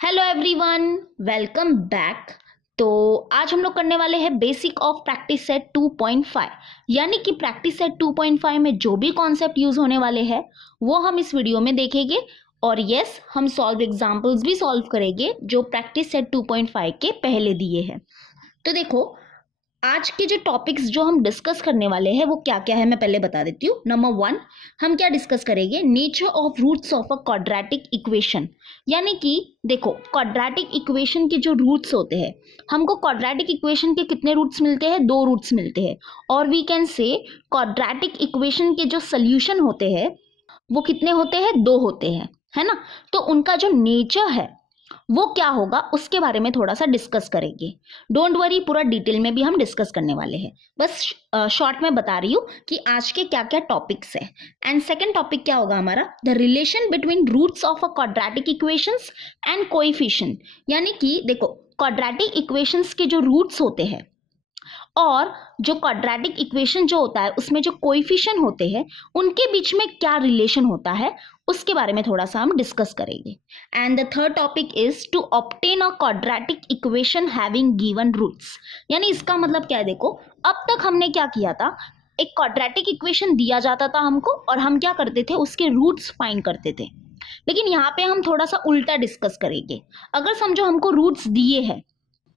Hello everyone, welcome back. तो आज हम लोग करने वाले हैं बेसिक ऑफ प्रैक्टिस सेट 2.5, यानी कि प्रैक्टिस सेट 2.5 में जो भी कॉन्सेप्ट यूज होने वाले हैं वो हम इस वीडियो में देखेंगे। और यस, हम सॉल्व एग्जांपल्स भी सॉल्व करेंगे जो प्रैक्टिस सेट 2.5 के पहले दिए हैं। तो देखो, आज के जो टॉपिक्स जो हम डिस्कस करने वाले हैं वो क्या क्या है मैं पहले बता देती हूँ। नंबर 1, हम क्या डिस्कस करेंगे, nature of roots of a quadratic equation. यानी कि देखो, क्वाड्रेटिक इक्वेशन के जो रूट्स होते हैं, हमको क्वाड्रेटिक इक्वेशन के कितने रूट्स मिलते हैं? 2 रूट्स मिलते हैं। और we can say quadratic equation के जो सोल्यूशन होते हैं वो कितने होते हैं? 2 होते हैं, है ना। तो उनका जो नेचर है वो क्या होगा उसके बारे में थोड़ा सा डिस्कस करेंगे। डोंट वरी, पूरा डिटेल में भी हम डिस्कस करने वाले हैं। बस शॉर्ट में बता रही हूँ कि आज के क्या क्या टॉपिक्स है। एंड सेकंड टॉपिक क्या होगा हमारा, the relation between roots of a quadratic equations and coefficient. यानी कि देखो, क्वाड्रेटिक इक्वेशंस के जो रूट्स होते हैं और जो क्वाड्रेटिक इक्वेशन जो होता है उसमें जो कोएफिशिएंट होते हैं उनके बीच में क्या रिलेशन होता है उसके बारे में थोड़ा सा हम डिस्कस करेंगे। And the third topic is to obtain a quadratic equation having given roots. यानी इसका मतलब क्या है, देखो अब तक हमने क्या किया था, एक क्वाड्रेटिक इक्वेशन दिया जाता था हमको और हम क्या करते थे, उसके रूट्स फाइंड करते थे। लेकिन यहाँ पे हम थोड़ा सा उल्टा डिस्कस करेंगे। अगर समझो हमको रूट्स दिए हैं,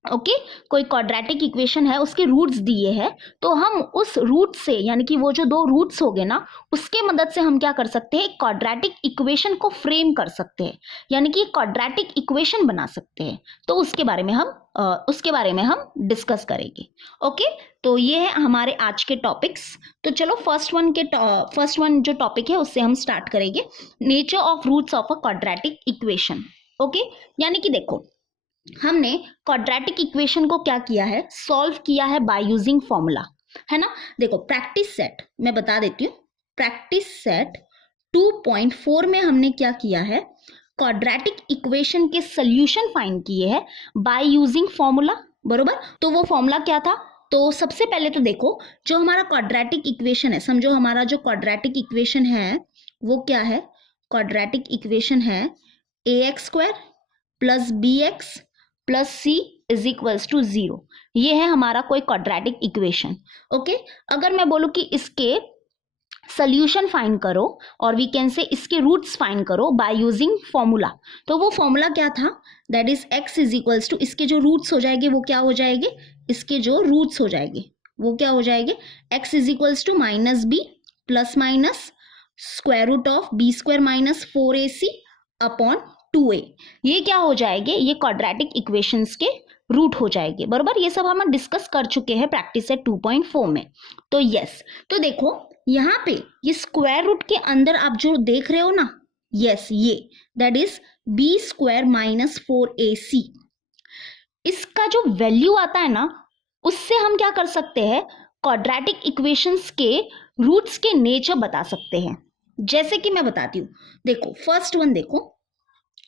ओके कोई क्वाड्रेटिक इक्वेशन है, उसके रूट्स दिए हैं, तो हम उस रूट से, यानी कि वो जो 2 रूट्स हो गए ना, उसके मदद से हम क्या कर सकते हैं, क्वाड्रेटिक इक्वेशन को फ्रेम कर सकते हैं, यानी कि क्वाड्रेटिक इक्वेशन बना सकते हैं। तो उसके बारे में हम डिस्कस करेंगे। ओके, तो ये है हमारे आज के टॉपिक्स। तो चलो फर्स्ट वन जो टॉपिक है उससे हम स्टार्ट करेंगे, nature of roots of a quadratic equation. Okay, यानी कि देखो, हमने क्वाड्रेटिक इक्वेशन को क्या किया है, सॉल्व किया है बाय यूजिंग फॉर्मूला, है ना। देखो प्रैक्टिस सेट मैं बता देती हूँ, प्रैक्टिस सेट 2.4 में हमने क्या किया है, क्वाड्रेटिक इक्वेशन के सॉल्यूशन फाइंड किए हैं बाय यूजिंग फॉर्मूला, बरोबर। तो वो फॉर्मूला क्या था, तो सबसे पहले तो देखो, जो हमारा क्वाड्रेटिक इक्वेशन है, समझो हमारा जो क्वाड्रेटिक इक्वेशन है वो क्या है, क्वाड्रेटिक इक्वेशन है ax² plus bx plus c is equals to 0। ये है हमारा कोई क्वाड्रेटिक इक्वेशन। ओके, अगर मैं बोलूं कि इसके सोल्यूशन फाइंड करो और वी कैन से इसके रूट्स फाइंड करो बाय यूजिंग फॉर्मूला, तो वो फॉर्मूला क्या था, that is x is equals to, इसके जो रूट्स हो जाएंगे वो क्या हो जाएंगे, इसके जो रूट्स हो जाएंगे वो क्या हो जाएंगे, x is equals to minus b plus minus square root of b² minus 4ac upon 2a। ये क्या हो जाएंगे, ये क्वाड्रेटिक इक्वेशंस के रूट हो जाएंगे, बराबर। ये सब हम डिस्कस कर चुके हैं प्रैक्टिस सेट 2.4 में। तो यस, तो देखो यहाँ पे ये स्क्वायर रूट के अंदर आप जो देख रहे हो ना, यस ये that is b² minus 4ac, इसका जो वैल्यू आता है ना, उससे हम क्या कर सकते हैं, क्वाड्रेटिक इक्वेशंस के रूट्स के नेचर बता सकते हैं। जैसे कि मैं बताती हूँ, देखो फर्स्ट वन देखो,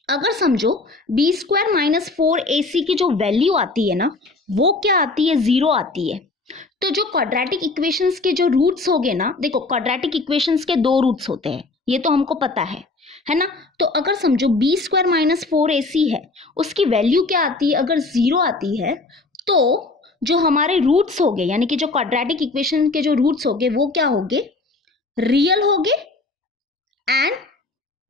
अगर समझो b² माइनस 4ac की जो वैल्यू आती है ना, वो क्या आती है, 0 आती है। तो जो क्वाड्रेटिक इक्वेशंस के जो रूट्स हो गए ना, देखो क्वाड्रेटिक इक्वेशंस के 2 रूट्स होते हैं, ये तो हमको पता है ना। तो अगर समझो b² माइनस 4ac है, उसकी वैल्यू क्या आती है, अगर 0 आती है, तो जो हमारे रूट्स हो गए, यानी कि जो क्वाड्रेटिक इक्वेशन के जो रूट्स हो गए वो क्या हो गए, रियल हो गए एंड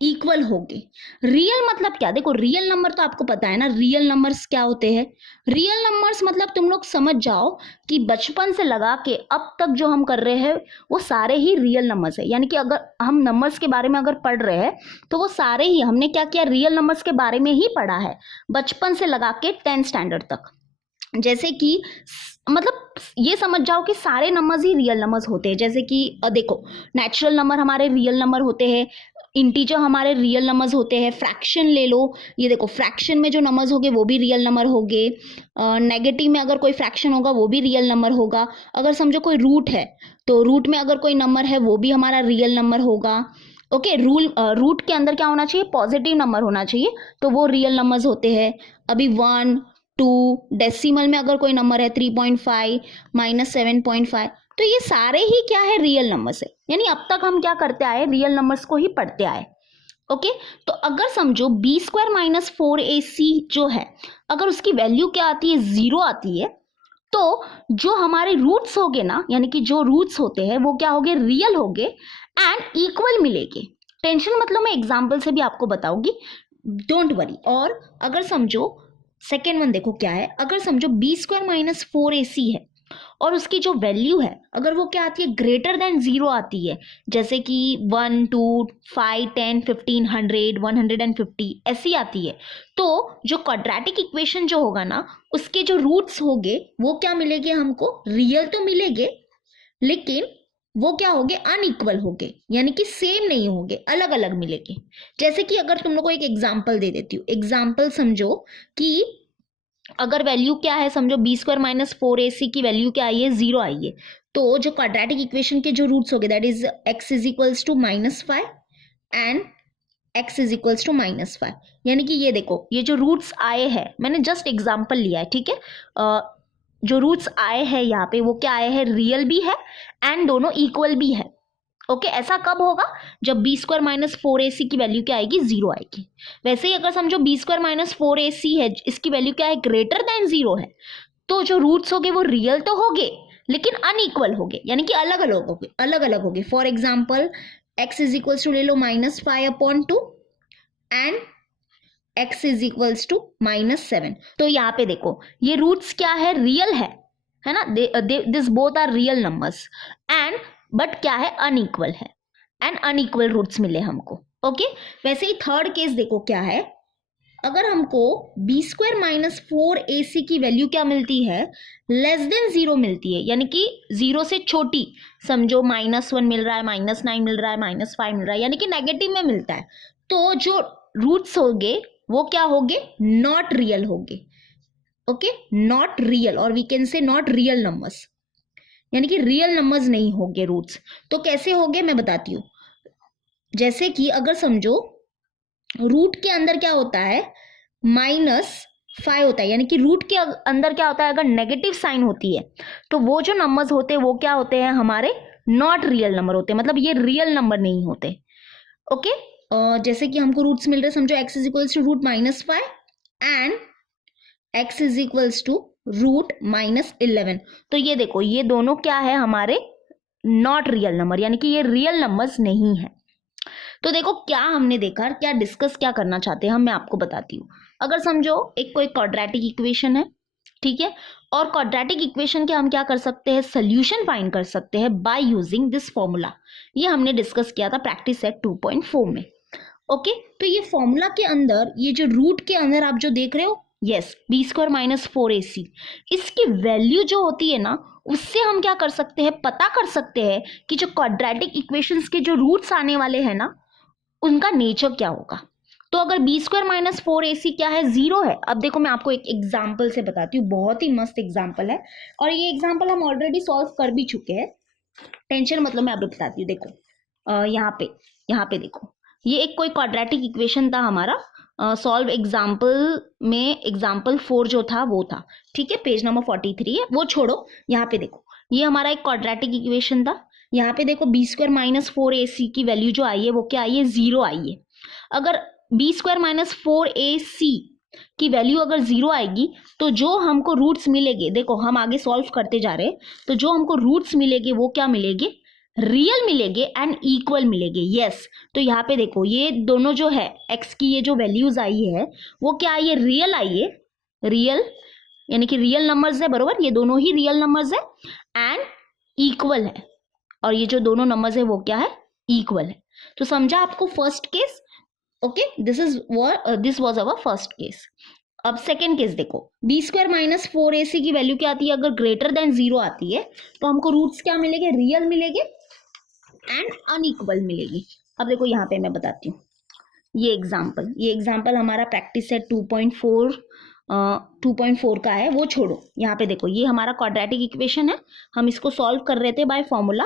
इक्वल होगे। रियल मतलब क्या, देखो रियल नंबर तो आपको पता है ना, रियल नंबर्स क्या होते हैं। रियल नंबर्स मतलब तुम लोग समझ जाओ कि बचपन से लगा के अब तक जो हम कर रहे हैं वो सारे ही रियल नंबर्स है। यानी कि अगर हम नंबर्स के बारे में अगर पढ़ रहे हैं तो वो सारे ही हमने क्या किया, रियल नंबर्स के बारे में ही पढ़ा है, बचपन से लगा के 10th स्टैंडर्ड तक। जैसे कि मतलब ये समझ जाओ कि सारे नंबर्स ही रियल नंबर्स होते हैं। जैसे कि देखो, नेचुरल नंबर हमारे रियल नंबर होते हैं, इंटीजर हमारे रियल नंबर्स होते हैं, फ्रैक्शन ले लो, ये देखो फ्रैक्शन में जो नंबर्स होंगे वो भी रियल नंबर होंगे, नेगेटिव में अगर कोई फ्रैक्शन होगा वो भी रियल नंबर होगा। अगर समझो कोई रूट है तो रूट में अगर कोई नंबर है वो भी हमारा रियल नंबर होगा। ओके, रूट के अंदर क्या होना चाहिए, पॉजिटिव नंबर होना चाहिए, तो वो रियल नंबर्स होते हैं। अभी 1 2 डेसिमल में अगर कोई नंबर है 3.5 माइनस 7.5, तो ये सारे ही क्या है, रियल नंबर्स है। यानी अब तक हम क्या करते आए, रियल नंबर्स को ही पढ़ते आए। ओके तो अगर समझो बी स्क्वायर माइनस 4ac जो है, अगर उसकी वैल्यू क्या आती है, 0 आती है, तो जो हमारे रूट्स होंगे ना, यानी कि जो रूट्स होते हैं वो क्या होंगे, रियल होंगे एंड इक्वल मिलेंगे। टेंशन मतलब मैं एग्जाम्पल से भी आपको बताऊंगी, डोंट वरी। और अगर समझो सेकेंड वन देखो क्या है, अगर समझो बी स्क्वायर माइनस 4ac है और उसकी जो वैल्यू है अगर वो क्या आती है, ग्रेटर देन 0 आती है, जैसे कि 1 2 5 10 15 100 150 ऐसी आती है, तो जो क्वाड्रेटिक इक्वेशन जो होगा ना, उसके जो रूट्स होंगे वो क्या मिलेंगे हमको, रियल तो मिलेंगे लेकिन वो क्या होंगे, अनइक्वल होंगे, यानी कि सेम नहीं होंगे, अलग अलग मिलेंगे। जैसे कि अगर तुम लोग को एक एग्जाम्पल दे देती हूँ, एग्जाम्पल समझो कि अगर वैल्यू क्या है, समझो बी स्क्वायर माइनस 4ac की वैल्यू क्या आई है, 0 आई है, तो जो क्वाड्रेटिक इक्वेशन के जो रूट्स हो गए that is x is equals to -5 and x is equals to -5, यानी कि ये देखो ये जो रूट्स आए हैं, मैंने जस्ट एग्जाम्पल लिया है, ठीक है, जो रूट्स आए हैं यहाँ पे वो क्या आए हैं, रियल भी है एंड दोनों इक्वल भी है। ओके ऐसा कब होगा, जब बी स्क्वायर माइनस 4ac की वैल्यू क्या आएगी, 0 आएगी। वैसे ही अगर समझो बी स्क्वायर माइनस 4ac है, इसकी वैल्यू क्या है, ग्रेटर देन 0 है, तो जो रूट्स होंगे वो रियल तो होंगे लेकिन अनइक्वल होंगे, यानी कि अलग अलग होंगे, अलग अलग होंगे। For example x is equals to ले लो -5/2 and x is equals to -7। तो यहाँ पे देखो ये रूट्स क्या है, रियल है ना, this both are real numbers and but क्या है, अनइक्वल है एंड अनइक्वल रूट्स मिले हमको। ओके वैसे ही थर्ड केस देखो क्या है, अगर हमको बी स्क्वायर माइनस 4ac की वैल्यू क्या मिलती है, लेस देन 0 मिलती है, यानी कि 0 से छोटी, समझो -1 मिल रहा है, -9 मिल रहा है, -5 मिल रहा है, यानी कि नेगेटिव में मिलता है, तो जो रूट्स होंगे वो क्या होंगे, नॉट रियल होंगे। ओके नॉट रियल, और we can say not real numbers, यानी कि रियल नंबर्स नहीं होंगे रूट्स। तो कैसे होंगे मैं बताती हूँ, जैसे कि अगर समझो रूट के अंदर क्या होता है, -5 होता है, यानी कि रूट के अंदर क्या होता है, अगर नेगेटिव साइन होती है तो वो जो नंबर्स होते हैं वो क्या होते हैं, हमारे नॉट रियल नंबर होते हैं, मतलब ये रियल नंबर नहीं होते। ओके जैसे कि हमको रूट्स मिल रहे हैं, समझो x is equals to root -5 and x is equals to root -11, तो ये देखो ये दोनों क्या है, हमारे नॉट रियल नंबर, यानी कि ये रियल नंबर्स नहीं है। तो देखो क्या हमने देखा, क्या डिस्कस क्या करना चाहते हैं हम, मैं आपको बताती हूँ। अगर समझो एक कोई क्वाड्रेटिक इक्वेशन है, ठीक है, और क्वाड्रेटिक इक्वेशन के हम क्या कर सकते हैं, सोल्यूशन फाइंड कर सकते हैं बाय यूजिंग दिस फॉर्मूला। ये हमने डिस्कस किया था प्रैक्टिस सेट 2.4 में। ओके तो ये फॉर्मूला के अंदर ये जो रूट के अंदर आप जो देख रहे हो, yes B square minus 4ac, इसकी वैल्यू जो होती है ना, उससे हम क्या कर सकते हैं, पता कर सकते हैं कि जो क्वाड्रेटिक इक्वेशंस के जो रूट्स आने वाले हैं ना, उनका नेचर क्या होगा। तो अगर बी स्क्वायर माइनस 4ac क्या है, 0 है। अब देखो मैं आपको एक एग्जाम्पल से बताती हूँ, बहुत ही मस्त एग्जाम्पल है, और ये एग्जाम्पल हम ऑलरेडी सॉल्व कर भी चुके हैं, टेंशन मतलब मैं अब बताती हूँ। देखो यहाँ पे देखो, ये एक कोई क्वाड्रेटिक इक्वेशन था हमारा, सॉल्व एग्जाम्पल में एग्जाम्पल 4 जो था वो था, ठीक है, पेज नंबर 43 है, वो छोड़ो। यहाँ पे देखो ये हमारा एक क्वाड्रेटिक इक्वेशन था, यहाँ पे देखो बी स्क्वायर माइनस 4ac की वैल्यू जो आई है वो क्या आई है, 0 आई है। अगर बी स्क्वायर माइनस 4ac की वैल्यू अगर 0 आएगी तो जो हमको रूट्स मिलेंगे, देखो हम आगे सॉल्व करते जा रहे हैं, तो जो हमको रूट्स मिलेंगे वो क्या मिलेंगे, रियल मिलेंगे एंड इक्वल मिलेंगे। यस तो यहाँ पे देखो ये दोनों जो है x की ये जो वैल्यूज आई है वो क्या आई है, रियल आई है, रियल यानी कि रियल नंबर्स है, बरोबर, ये दोनों ही रियल नंबर्स है एंड इक्वल है, और ये जो दोनों नंबर्स है वो क्या है, इक्वल है। तो समझा आपको first case. Okay this was our first case. अब सेकेंड केस देखो, बी स्क्वायर माइनस 4ac की वैल्यू क्या आती है, अगर ग्रेटर देन 0 आती है तो हमको रूट्स क्या मिलेंगे, रियल मिलेंगे एंड अनइक्वल मिलेगी। अब देखो यहाँ पे मैं बताती हूँ, ये एग्जाम्पल हमारा प्रैक्टिस सेट 2.4 का है, वो छोड़ो। यहाँ पे देखो ये हमारा क्वाड्रेटिक इक्वेशन है, हम इसको सॉल्व कर रहे थे बाय फॉर्मूला।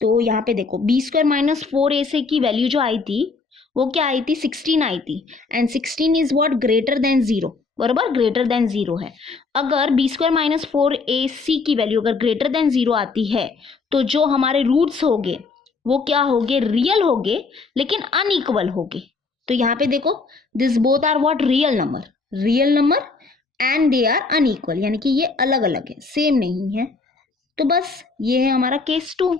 तो यहाँ पे देखो बी स्क्वायर माइनस 4ac की वैल्यू जो आई थी वो क्या आई थी, 16 आई थी, and 16 is what, greater than 0, बराबर, ग्रेटर देन 0 है। अगर बी स्क्वायर माइनस 4ac की वैल्यू अगर ग्रेटर देन 0 आती है तो जो हमारे रूट्स होंगे वो क्या होंगे, रियल होंगे लेकिन अनइक्वल होंगे। तो यहाँ पे देखो this both are what, real number and they are unequal, यानी कि ये अलग अलग है, सेम नहीं है। तो बस ये है हमारा case 2।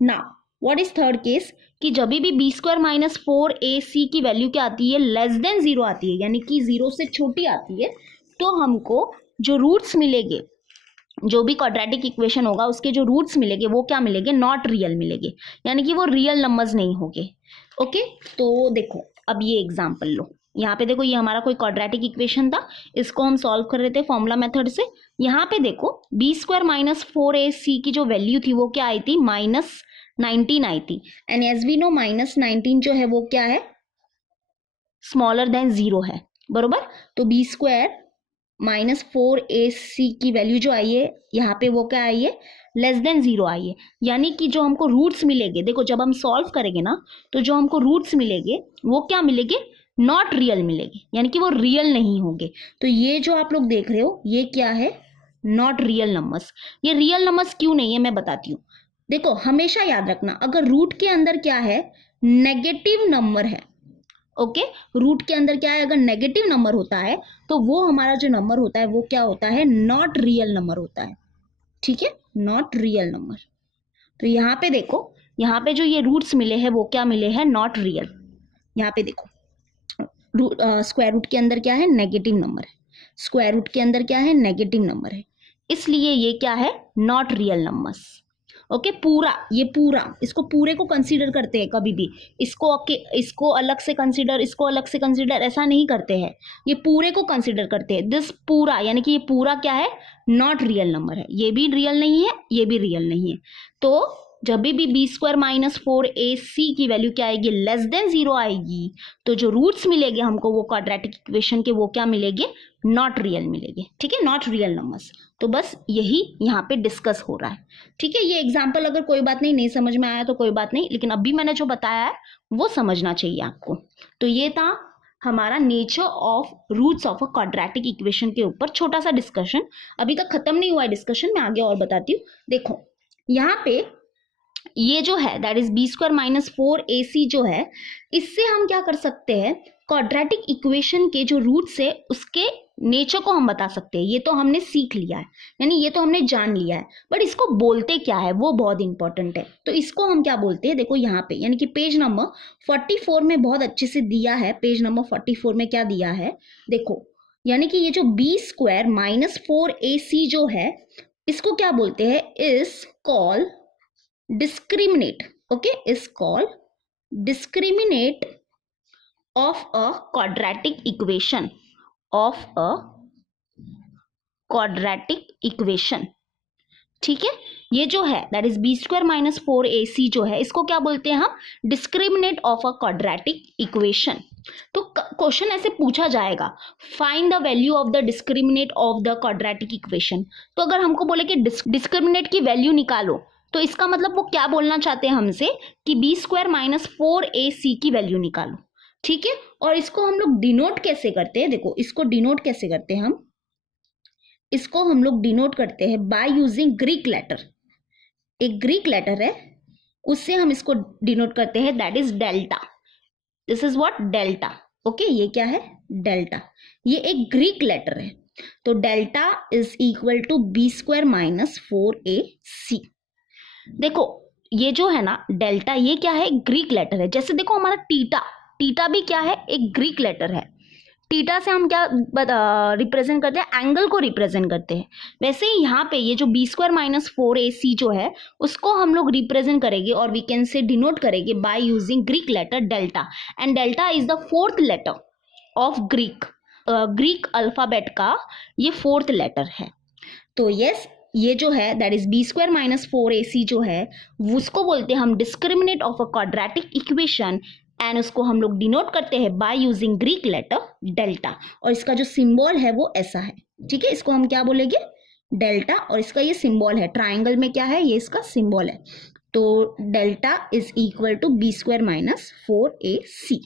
Now what is third case, कि जब भी बी स्क्वायर माइनस 4ac की वैल्यू क्या आती है, लेस देन 0 आती है, यानी कि 0 से छोटी आती है, तो हमको जो रूट्स मिलेंगे, जो भी क्वाड्रेटिक इक्वेशन होगा उसके जो रूट्स मिलेंगे वो क्या मिलेंगे, नॉट रियल मिलेंगे, यानी कि वो रियल नंबर्स नहीं होंगे। ओके, तो देखो अब ये एग्जांपल लो, यहाँ पे देखो ये हमारा कोई क्वाड्रेटिक इक्वेशन था, इसको हम सॉल्व कर रहे थे फॉर्मूला मेथड से। यहाँ पे देखो बी स्क्वायर माइनस 4ac की जो वैल्यू थी वो क्या आई थी, -19 आई थी, एंड एज वी नो -19 जो है वो क्या है, स्मॉलर देन 0 है, बरोबर। तो बी स्क्वायर -4ac की वैल्यू जो आई है यहाँ पे वो क्या आई है, लेस देन 0 आई है, यानी कि जो हमको रूट्स मिलेंगे, देखो जब हम सॉल्व करेंगे ना तो जो हमको रूट्स मिलेंगे वो क्या मिलेंगे, नॉट रियल मिलेंगे, यानी कि वो रियल नहीं होंगे। तो ये जो आप लोग देख रहे हो ये क्या है, नॉट रियल नंबर्स। ये रियल नंबर्स क्यों नहीं है मैं बताती हूँ। देखो हमेशा याद रखना, अगर रूट के अंदर क्या है, नेगेटिव नंबर है, ओके, रूट के अंदर क्या है, अगर नेगेटिव नंबर होता है तो वो हमारा जो नंबर होता है वो क्या होता है, नॉट रियल नंबर होता है, ठीक है, नॉट रियल नंबर। तो यहाँ पे देखो, यहाँ पे जो ये रूट्स मिले हैं वो क्या मिले हैं, नॉट रियल। यहाँ पे देखो स्क्वायर रूट के अंदर क्या है, नेगेटिव नंबर है, स्क्वायर रूट के अंदर क्या है, नेगेटिव नंबर है, इसलिए ये क्या है, नॉट रियल नंबर्स। ओके, पूरा, ये पूरा, इसको पूरे को कंसीडर करते हैं, कभी भी इसको अलग से कंसीडर, इसको अलग से कंसीडर ऐसा नहीं करते हैं, ये पूरे को कंसीडर करते हैं। दिस पूरा, यानी कि ये पूरा क्या है, नॉट रियल नंबर है, ये भी रियल नहीं है, ये भी रियल नहीं है। तो जब भी बी स्क्वायर माइनस 4ac की वैल्यू क्या आएगी, लेस देन 0 आएगी, तो जो रूट्स मिलेंगे हमको वो क्वाड्रेटिक इक्वेशन के वो क्या मिलेंगे, नॉट रियल मिलेंगे, ठीक है, नॉट रियल नंबर्स। तो बस यही यहाँ पे डिस्कस हो रहा है, ठीक है। ये एग्जाम्पल अगर कोई बात नहीं समझ में आया तो कोई बात नहीं, लेकिन अभी मैंने जो बताया है वो समझना चाहिए आपको। तो ये था हमारा nature of roots of a quadratic equation के ऊपर छोटा सा डिस्कशन। अभी तक खत्म नहीं हुआ है डिस्कशन, मैं आगे और बताती हूँ। देखो यहाँ पे ये जो है that is b square minus 4ac जो है, इससे हम क्या कर सकते हैं, क्वाड्रेटिक इक्वेशन के जो रूट्स है उसके नेचर को हम बता सकते हैं। ये तो हमने सीख लिया है, यानी ये तो हमने जान लिया है, बट इसको बोलते क्या है वो बहुत इंपॉर्टेंट है। तो इसको हम क्या बोलते हैं, देखो यहाँ पे, यानी कि पेज नंबर 44 में बहुत अच्छे से दिया है, पेज नंबर 44 में क्या दिया है देखो, यानी कि ये जो बी स्क्वायर माइनस 4ac जो है इसको क्या बोलते हैं, is call discriminate, okay, is called discriminate of a quadratic equation, of a quadratic equation, ठीक है। ये जो है that is b square minus 4ac जो है इसको क्या बोलते हैं हम, discriminate of a quadratic equation. तो क्वेश्चन ऐसे पूछा जाएगा, find the value of the discriminate of the quadratic equation. तो अगर हमको बोले कि डिस्क्रिमिनेट की वैल्यू निकालो, तो इसका मतलब वो क्या बोलना चाहते हैं हमसे कि बी स्क्वायर माइनस 4ac की वैल्यू निकालो, ठीक है। और इसको हम लोग डिनोट कैसे करते हैं, देखो इसको डिनोट कैसे करते हैं हम, इसको हम लोग डिनोट करते हैं बाय यूजिंग ग्रीक लेटर। एक ग्रीक लेटर है उससे हम इसको डिनोट करते हैं, that is delta. This is what, delta, okay, ये क्या है, डेल्टा, ये एक ग्रीक लेटर है। तो delta is equal to b square minus 4ac। देखो ये जो है ना डेल्टा, ये क्या है, ग्रीक लेटर है। जैसे देखो हमारा टीटा भी क्या है, एक ग्रीक लेटर है। टीटा से हम क्या रिप्रेजेंट करते हैं, एंगल को रिप्रेजेंट करते हैं। वैसे ही यहाँ पे ये जो बी स्क्वायर माइनस 4ac जो है उसको हम लोग रिप्रेजेंट करेंगे और वी कैन से डिनोट करेंगे by using Greek letter delta, and delta is the 4th letter of Greek alphabet का ये 4th लेटर है। तो यस, ये जो है that is b square minus 4ac जो है उसको बोलते हैं हम discriminate of a quadratic equation, and उसको हम लोग डिनोट करते हैं by using Greek letter delta. और इसका जो सिंबल है वो ऐसा है, ठीक है, इसको हम क्या बोलेंगे, डेल्टा, और इसका ये सिंबल है, ट्राइंगल में क्या है, ये इसका सिंबल है। तो delta is equal to b square minus 4ac।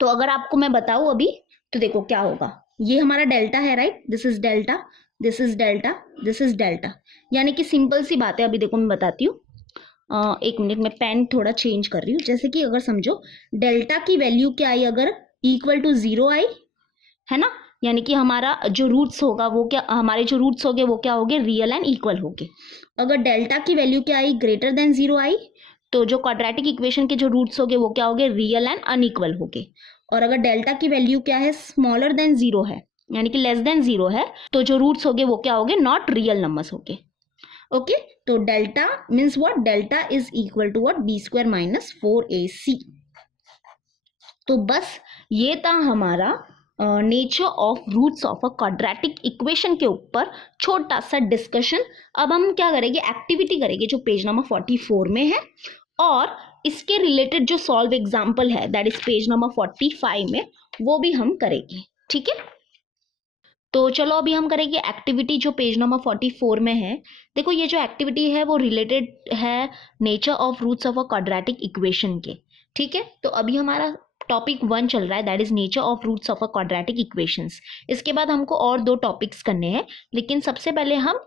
तो अगर आपको मैं बताऊं अभी, तो देखो क्या होगा, ये हमारा डेल्टा है, right, this is delta, this is delta, this is delta, यानी कि सिंपल सी बात है। अभी देखो मैं बताती हूँ, एक मिनट में पेन थोड़ा चेंज कर रही हूँ। जैसे कि अगर समझो डेल्टा की वैल्यू क्या आई, अगर इक्वल टू 0 आई, है ना, यानी कि हमारा जो रूट्स होगा वो क्या, हमारे जो रूट्स होंगे वो क्या होंगे, रियल एंड इक्वल होंगे। अगर डेल्टा की वैल्यू क्या आई, ग्रेटर देन 0 आई, तो जो क्वाड्रेटिक इक्वेशन के जो रूट्स होंगे वो क्या होंगे, रियल एंड अनइक्वल होंगे। और अगर डेल्टा की वैल्यू क्या है, स्मॉलर देन 0 है, यानी कि लेस देन 0 है, तो जो रूट्स होंगे वो क्या होंगे, नॉट रियल नंबर्स होंगे। ओके, तो delta means what, delta is equal to what, b square minus 4ac। तो बस ये था हमारा nature of roots of a quadratic equation के ऊपर छोटा सा डिस्कशन। अब हम क्या करेंगे, एक्टिविटी करेंगे जो पेज नंबर 44 में है, और इसके रिलेटेड जो सॉल्व एग्जाम्पल है दैट इज पेज नंबर 45 में, वो भी हम करेंगे। ठीक है, तो चलो अभी हम करेंगे एक्टिविटी जो पेज नंबर 44 में है। देखो ये जो एक्टिविटी है वो रिलेटेड है nature of roots of a quadratic equation के। ठीक है, तो अभी हमारा टॉपिक 1 चल रहा है, that is nature of roots of a quadratic equations. इसके बाद हमको और 2 टॉपिक्स करने हैं, लेकिन सबसे पहले हम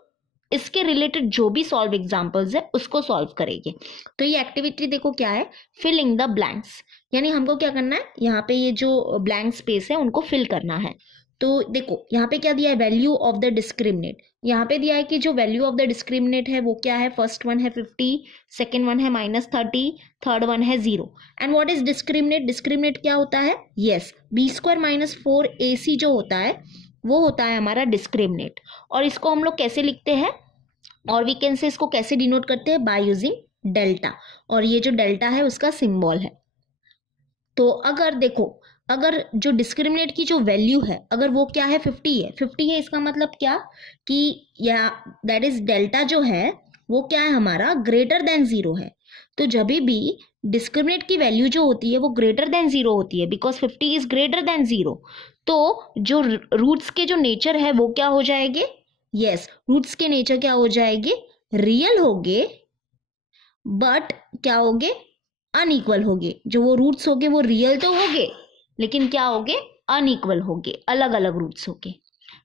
इसके रिलेटेड जो भी सॉल्व एग्जाम्पल्स है उसको सॉल्व करेंगे। तो ये एक्टिविटी देखो क्या है, फिलिंग द ब्लैंक्स, यानी हमको क्या करना है, यहाँ पे ये जो ब्लैंक स्पेस है उनको फिल करना है। तो देखो यहाँ पे क्या दिया है, वैल्यू ऑफ द डिस्क्रिमिनेट। यहाँ पे दिया है कि जो वैल्यू ऑफ द डिस्क्रिमिनेट है वो क्या है, फर्स्ट वन है 50, सेकेंड वन है -30, थर्ड वन है 0। And what is discriminate, discriminate क्या होता है, yes, B square minus 4ac जो होता है वो होता है हमारा डिस्क्रिमिनेट। और इसको हम लोग कैसे लिखते हैं, और वी कैन से इसको कैसे डिनोट करते हैं, बाय यूजिंग डेल्टा, और ये जो डेल्टा है उसका सिंबल है। तो अगर देखो, अगर जो डिस्क्रिमिनेट की जो वैल्यू है अगर वो क्या है, 50 है, 50 है, इसका मतलब क्या कि या दैट इज डेल्टा जो है वो क्या है हमारा, ग्रेटर देन 0 है। तो जब भी डिस्क्रिमिनेट की वैल्यू जो होती है वो ग्रेटर देन 0 होती है, बिकॉज 50 इज ग्रेटर देन 0, तो जो रूट्स के जो नेचर है वो क्या हो जाएंगे, यस, रूट्स के नेचर क्या हो जाएंगे, रियल होंगे, बट क्या होंगे, अनइक्वल होंगे। जो वो रूट्स होंगे वो रियल तो होंगे, लेकिन क्या होंगे, अनइक्वल होंगे, अलग अलग रूट्स होंगे।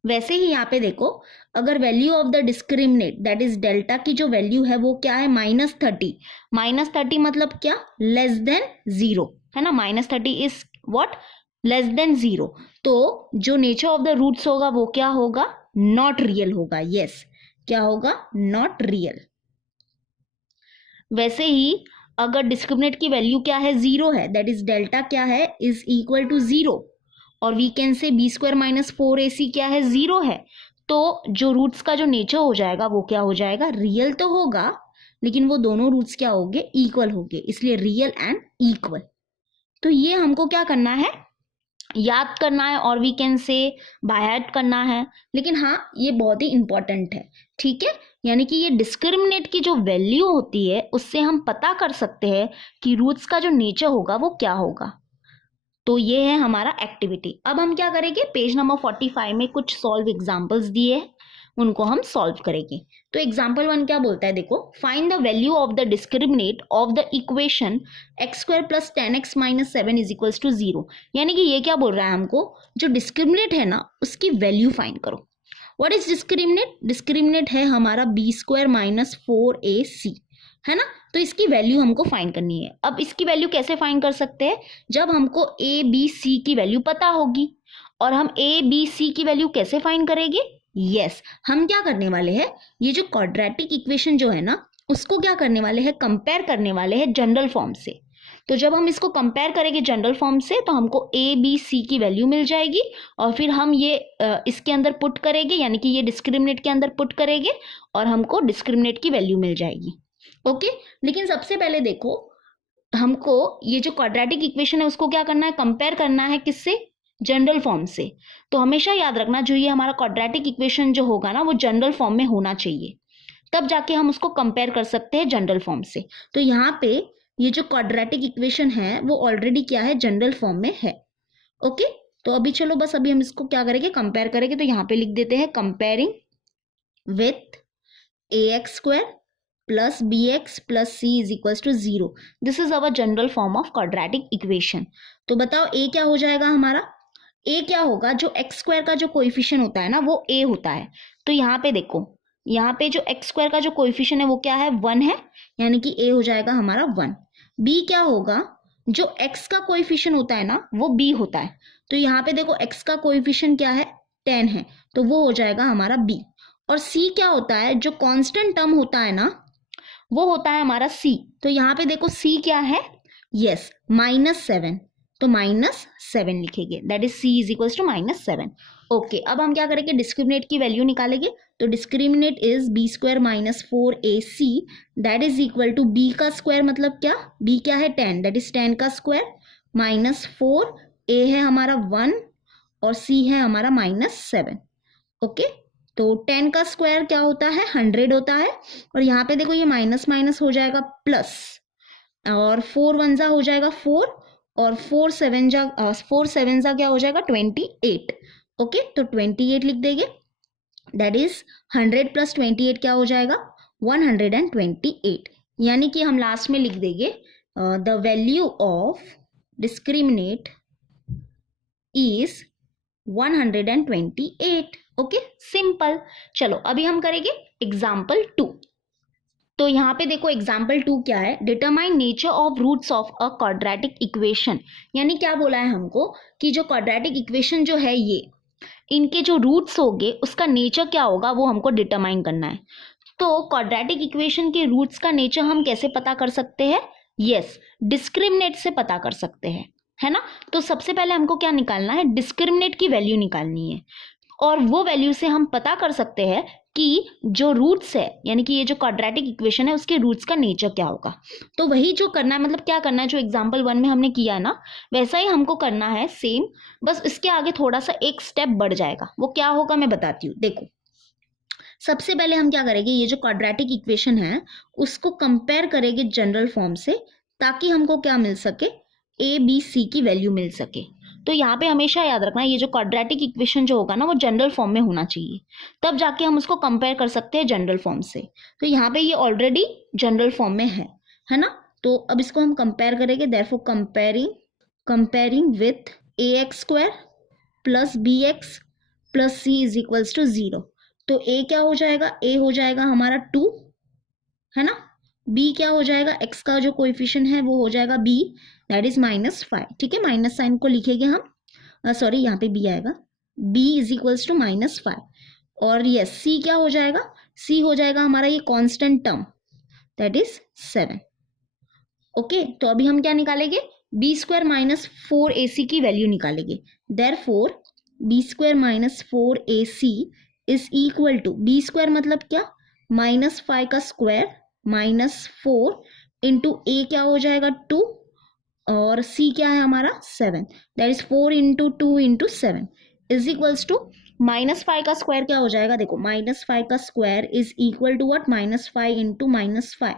वैसे ही यहाँ पे देखो, अगर value of the discriminate that is delta की जो वैल्यू है वो क्या है, -30, -30 मतलब क्या, लेस देन 0, है ना, -30 इज व्हाट, लेस देन 0। तो जो नेचर ऑफ द रूट्स होगा वो क्या होगा, नॉट रियल होगा, यस, क्या होगा, नॉट रियल। वैसे ही अगर डिस्क्रिमिनेट की वैल्यू क्या है, 0 है, दैट इज डेल्टा क्या है, इज इक्वल टू 0, और we can say b square minus 4ac क्या है, 0 है, तो जो रूट्स का जो नेचर हो जाएगा वो क्या हो जाएगा, रियल तो होगा, लेकिन वो दोनों रूट्स क्या होंगे, इक्वल होंगे, इसलिए रियल एंड इक्वल। तो ये हमको क्या करना है, याद करना है, और we can say by heart करना है। लेकिन हाँ, ये बहुत ही इंपॉर्टेंट है। ठीक है, यानी कि ये डिस्क्रिमिनेट की जो वैल्यू होती है उससे हम पता कर सकते हैं कि रूट्स का जो नेचर होगा वो क्या होगा। तो ये है हमारा एक्टिविटी। अब हम क्या करेंगे, पेज नंबर 45 में कुछ सॉल्व एग्जाम्पल्स दिए हैं, उनको हम सॉल्व करेंगे। तो एग्जाम्पल 1 क्या बोलता है, देखो, find the value of the discriminate of the equation x² + 10x - 7 = 0। यानी कि ये क्या बोल रहा है हमको, जो डिस्क्रिमिनेट है ना उसकी वैल्यू फाइंड करो। व्हाट इज डिस्क्रिमिनेट, डिस्क्रिमिनेट है हमारा b² - 4ac, है ना, तो इसकी वैल्यू हमको फाइंड करनी है। अब इसकी वैल्यू कैसे फाइंड कर सकते हैं, जब हमको a b c की वैल्यू पता होगी। और हम a b c की वैल्यू कैसे फाइंड करेंगे, यस, हम क्या करने वाले हैं, ये जो क्वाड्रेटिक इक्वेशन जो है ना उसको क्या करने वाले हैं, कंपेयर करने वाले हैं जनरल फॉर्म से। तो जब हम इसको कंपेयर करेंगे जनरल फॉर्म से तो हमको a b c की वैल्यू मिल जाएगी, और फिर हम ये इसके अंदर पुट करेंगे, यानी कि ये डिस्क्रिमिनेट के अंदर पुट करेंगे और हमको डिस्क्रिमिनेट की वैल्यू मिल जाएगी। ओके, लेकिन सबसे पहले देखो, हमको ये जो क्वाड्रेटिक इक्वेशन है उसको क्या करना है, कंपेयर करना है, किससे, जनरल फॉर्म से। तो हमेशा याद रखना, जो ये हमारा क्वाड्रेटिक इक्वेशन जो होगा ना वो जनरल फॉर्म में होना चाहिए, तब जाके हम उसको कंपेयर कर सकते हैं जनरल फॉर्म से। तो यहाँ पे ये जो क्वाड्रेटिक इक्वेशन है वो ऑलरेडी क्या है, जनरल फॉर्म में है। ओके, तो अभी चलो बस अभी हम इसको क्या करेंगे, कंपेयर करेंगे। तो यहाँ पे लिख देते हैं, comparing with ax² + bx + c = 0। This is our general form of quadratic equation. तो बताओ a क्या हो जाएगा हमारा, a क्या होगा, जो x² का जो कोएफिशिएंट होता है ना वो a होता है। तो यहाँ पे देखो, यहाँ पे जो एक्स स्क्वायर का जो कोएफिशिएंट है वो क्या है, 1 है, यानी कि ए हो जाएगा हमारा 1। बी क्या होगा, जो एक्स का कोएफिशिएंट होता है ना वो बी होता है, तो यहाँ पे देखो एक्स का कोएफिशिएंट क्या है, 10 है, तो वो हो जाएगा हमारा बी। और सी क्या होता है, जो कांस्टेंट टर्म होता है ना वो होता है हमारा सी, तो यहाँ पे देखो सी क्या है, यस -7, तो -7 लिखेंगे, that is c is equals to -7। Okay, अब हम क्या करेंगे, डिस्क्रिमिनेट की वैल्यू निकालेंगे, तो discriminate is b square -4ac, that is equal to b का स्क्वायर मतलब क्या, बी क्या है 10, दैट इज 10 का स्क्वायर -4, ए है हमारा 1 और सी है हमारा -7। ओके, तो 10 का स्क्वायर क्या होता है, 100 होता है, और यहाँ पे देखो ये माइनस माइनस हो जाएगा प्लस, और 4 1 जा हो जाएगा 4, और 4 7 जा क्या हो जाएगा 28। ओके, तो 28 लिख देंगे, दैट इज 100 प्लस 28 क्या हो जाएगा 128, यानी कि हम लास्ट में लिख देंगे the value of discriminate is 128। Okay, simple. चलो अभी हम करेंगे एग्जाम्पल 2। तो यहाँ पे देखो एग्जाम्पल 2 क्या है, determine nature of roots of a quadratic equation, यानी क्या बोला है हमको कि जो क्वाड्रेटिक इक्वेशन जो है ये, इनके जो रूट्स होंगे उसका नेचर क्या होगा वो हमको डिटरमाइन करना है। तो क्वाड्रेटिक इक्वेशन के रूट्स का नेचर हम कैसे पता कर सकते हैं, यस डिस्क्रिमिनेट से पता कर सकते हैं, है ना। तो सबसे पहले हमको क्या निकालना है, डिस्क्रिमिनेट की वैल्यू निकालनी है, और वो वैल्यू से हम पता कर सकते हैं कि जो रूट्स है, यानी कि ये जो क्वाड्रेटिक इक्वेशन है उसके रूट्स का नेचर क्या होगा। तो वही जो करना है, मतलब क्या करना है, जो एग्जांपल 1 में हमने किया ना वैसा ही हमको करना है सेम, बस इसके आगे थोड़ा सा एक स्टेप बढ़ जाएगा। वो क्या होगा मैं बताती हूँ। देखो सबसे पहले हम क्या करेंगे, ये जो क्वाड्रेटिक इक्वेशन है उसको कंपेयर करेंगे जनरल फॉर्म से, ताकि हमको क्या मिल सके, ए बी सी की वैल्यू मिल सके। तो यहाँ पे हमेशा याद रखना ये जो क्वाड्रेटिक इक्वेशन जो होगा ना वो जनरल फॉर्म में होना चाहिए, तब जाके हम उसको कंपेयर कर सकते हैं जनरल फॉर्म से। तो यहाँ पे ये ऑलरेडी जनरल फॉर्म में है ना। तो अब इसको हम कंपेयर करेंगे, therefore comparing with a x square plus b x plus c is equals to 0। तो ए क्या हो जाएगा, ए हो जाएगा हमारा 2, है ना। बी क्या हो जाएगा, एक्स का जो कोएफिशिएंट है वो हो जाएगा बी, दैट इज -5। ठीक है, माइनस साइन को लिखेंगे हम, सॉरी यहाँ पे बी आएगा, बी इज इक्वल्स टू -5। और यस सी क्या हो जाएगा, सी हो जाएगा हमारा ये constant term, that is 7। Okay, तो अभी हम क्या निकालेंगे, बी स्क्वायर -4ac की वैल्यू निकालेंगे, therefore b square -4ac is equal to, b square मतलब क्या, -5 का स्क्वायर -4 इंटू ए क्या हो जाएगा 2, और सी क्या है हमारा 7, that is 4 into 2 into 7 is equals to -5 का स्क्वायर क्या हो जाएगा, देखो -5 का square is equal to what, -5 into -5,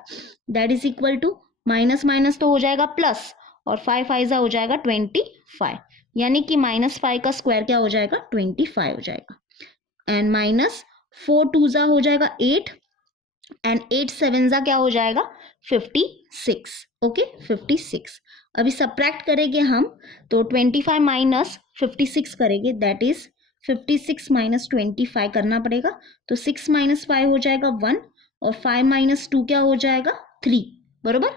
that is equal to minus minus तो हो जाएगा प्लस, और 5 5 हो जाएगा 25, यानी कि -5 का स्क्वायर क्या हो जाएगा 25 हो जाएगा, एंड -4 2 जा हो जाएगा 8, एंड 8 7 जा क्या हो जाएगा 56। ओके 56। अभी सब्ट्रैक्ट करेंगे हम, तो 25 माइनस 56 करेंगे, दैट इज 56 माइनस 25 करना पड़ेगा, तो 6 माइनस 5 हो जाएगा 1, और 5 माइनस 2 क्या हो जाएगा 3, बरोबर,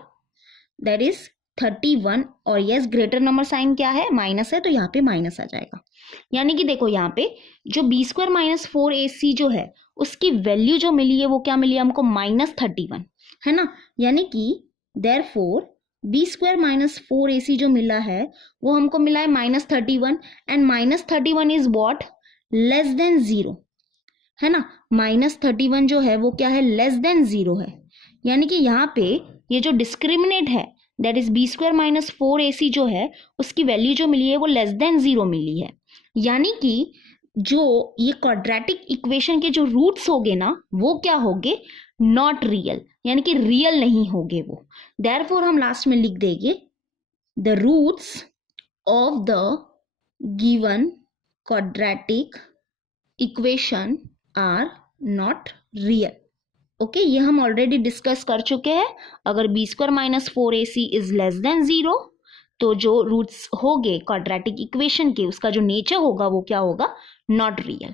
दैट इज 31। और यस ग्रेटर नंबर साइन क्या है, माइनस है, तो यहाँ पे माइनस आ जाएगा। यानी कि देखो यहाँ पे जो बी स्क्वायर -4ac जो है उसकी वैल्यू जो मिली है वो क्या मिली है हमको, -31, है ना। यानी कि देयरफॉर बी स्क्वायर -4ac जो मिला है वो हमको मिला है -31, and -31 is what, less than 0, है ना। -31 जो है वो क्या है, लेस देन 0 है, यानी कि यहाँ पे ये जो डिस्क्रिमिनेट है that is b square -4ac जो है उसकी वैल्यू जो मिली है वो लेस देन 0 मिली है, यानी कि जो ये क्वाड्रेटिक इक्वेशन के जो रूट्स होंगे ना वो क्या होंगे, नॉट रियल, यानी कि रियल नहीं होंगे वो। देयरफॉर हम लास्ट में लिख देंगे the roots of the given quadratic equation are not real. Okay, ये हम ऑलरेडी डिस्कस कर चुके हैं। अगर b square -4ac is less than 0 तो जो रूट्स होंगे क्वाड्रेटिक इक्वेशन के उसका जो नेचर होगा वो क्या होगा, नॉट रियल।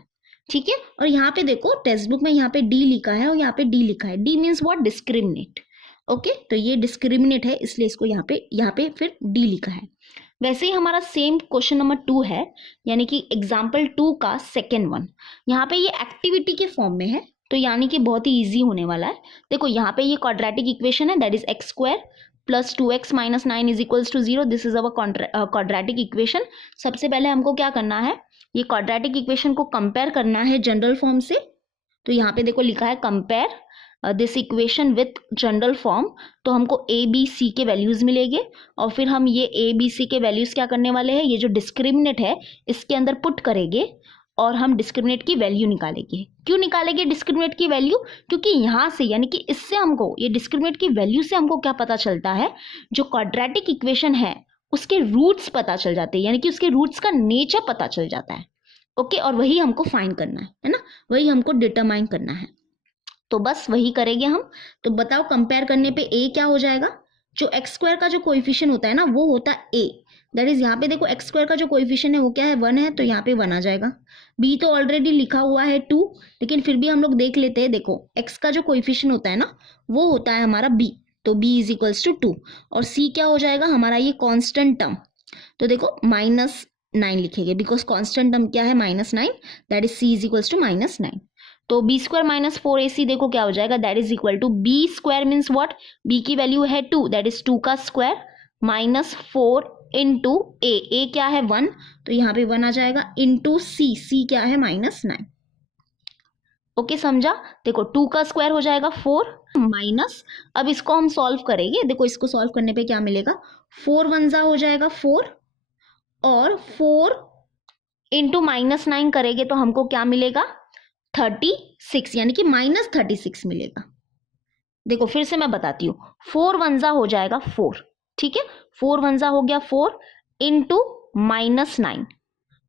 ठीक है। और यहाँ पे देखो टेक्स्ट बुक में यहाँ पे डी लिखा है और यहाँ पे डी लिखा है। D means what? Discriminate. Okay, तो ये डिस्क्रिमिनेट है इसलिए इसको यहाँ पे फिर डी लिखा है। वैसे ही हमारा सेम क्वेश्चन नंबर 2 है, यानी कि एग्जाम्पल 2 का सेकेंड वन। यहाँ पे ये एक्टिविटी के फॉर्म में है, तो यानी कि बहुत ही ईजी होने वाला है। देखो यहाँ पे ये क्वाड्रेटिक इक्वेशन है, that is x square plus 2x minus 9 is equals to 0। This is our quadratic equation. सबसे पहले हमको क्या करना है, ये क्वाड्रेटिक इक्वेशन को कंपेयर करना है जनरल फॉर्म से। तो यहाँ पे देखो लिखा है compare this equation with general form. तो हमको ए बी सी के वैल्यूज मिलेंगे और फिर हम ये ए बी सी के वैल्यूज क्या करने वाले हैं, ये जो डिस्क्रिमिनेट है इसके अंदर पुट करेंगे और हम डिस्क्रिमिनेट की वैल्यू निकालेंगे। क्यों निकालेंगे डिस्क्रिमिनेट की वैल्यू? क्योंकि यहाँ से यानी कि इससे हमको ये डिस्क्रिमिनेट की वैल्यू से हमको क्या पता चलता है, जो क्वाड्रेटिक इक्वेशन है उसके रूट्स पता चल जाते हैं, यानी कि उसके रूट्स का नेचर पता चल जाता है। ओके, और वही हमको फाइंड करना है ना, वही हमको डिटरमाइन करना है। तो बस वही करेंगे हम। तो बताओ कंपेयर करने पे ए क्या हो जाएगा? जो एक्स स्क्वायर का जो कोएफिशिएंट होता है ना वो होता है ए, दैट इज यहाँ पे देखो एक्स स्क्वायर का जो कोएफिशिएंट है वो क्या है? 1 है, तो यहाँ पे 1 आ जाएगा। बी तो ऑलरेडी लिखा हुआ है 2, लेकिन फिर भी हम लोग देख लेते हैं। देखो एक्स का जो कोएफिशिएंट होता है ना वो होता है हमारा बी, तो बी इज इक्वल्स टू 2। और सी क्या हो जाएगा हमारा? ये कॉन्स्टेंट टर्म। तो देखो -9 लिखेंगे, बिकॉज कॉन्स्टेंट टर्म क्या है? -9, that is c is equals to -9। तो बी स्क्वायर माइनस 4ac देखो क्या हो जाएगा, that is equal to b square means what? B की वैल्यू है 2, दैट इज 2 का स्क्वायर माइनस 4 इंटू ए क्या है 1, तो यहाँ पे 1 आ जाएगा, इंटू सी क्या है -9। ओके समझा? देखो 2 का स्क्वायर हो जाएगा 4 माइनस, अब इसको हम सॉल्व करेंगे। देखो इसको सॉल्व करने पे क्या मिलेगा, 4 1 हो जाएगा 4 और 4 इंटू -9 करेंगे तो हमको क्या मिलेगा? 36, यानी कि -36 मिलेगा। देखो फिर से मैं बताती हूँ, 4 1 हो जाएगा 4, ठीक है, 4 1 हो गया 4 इंटू -9,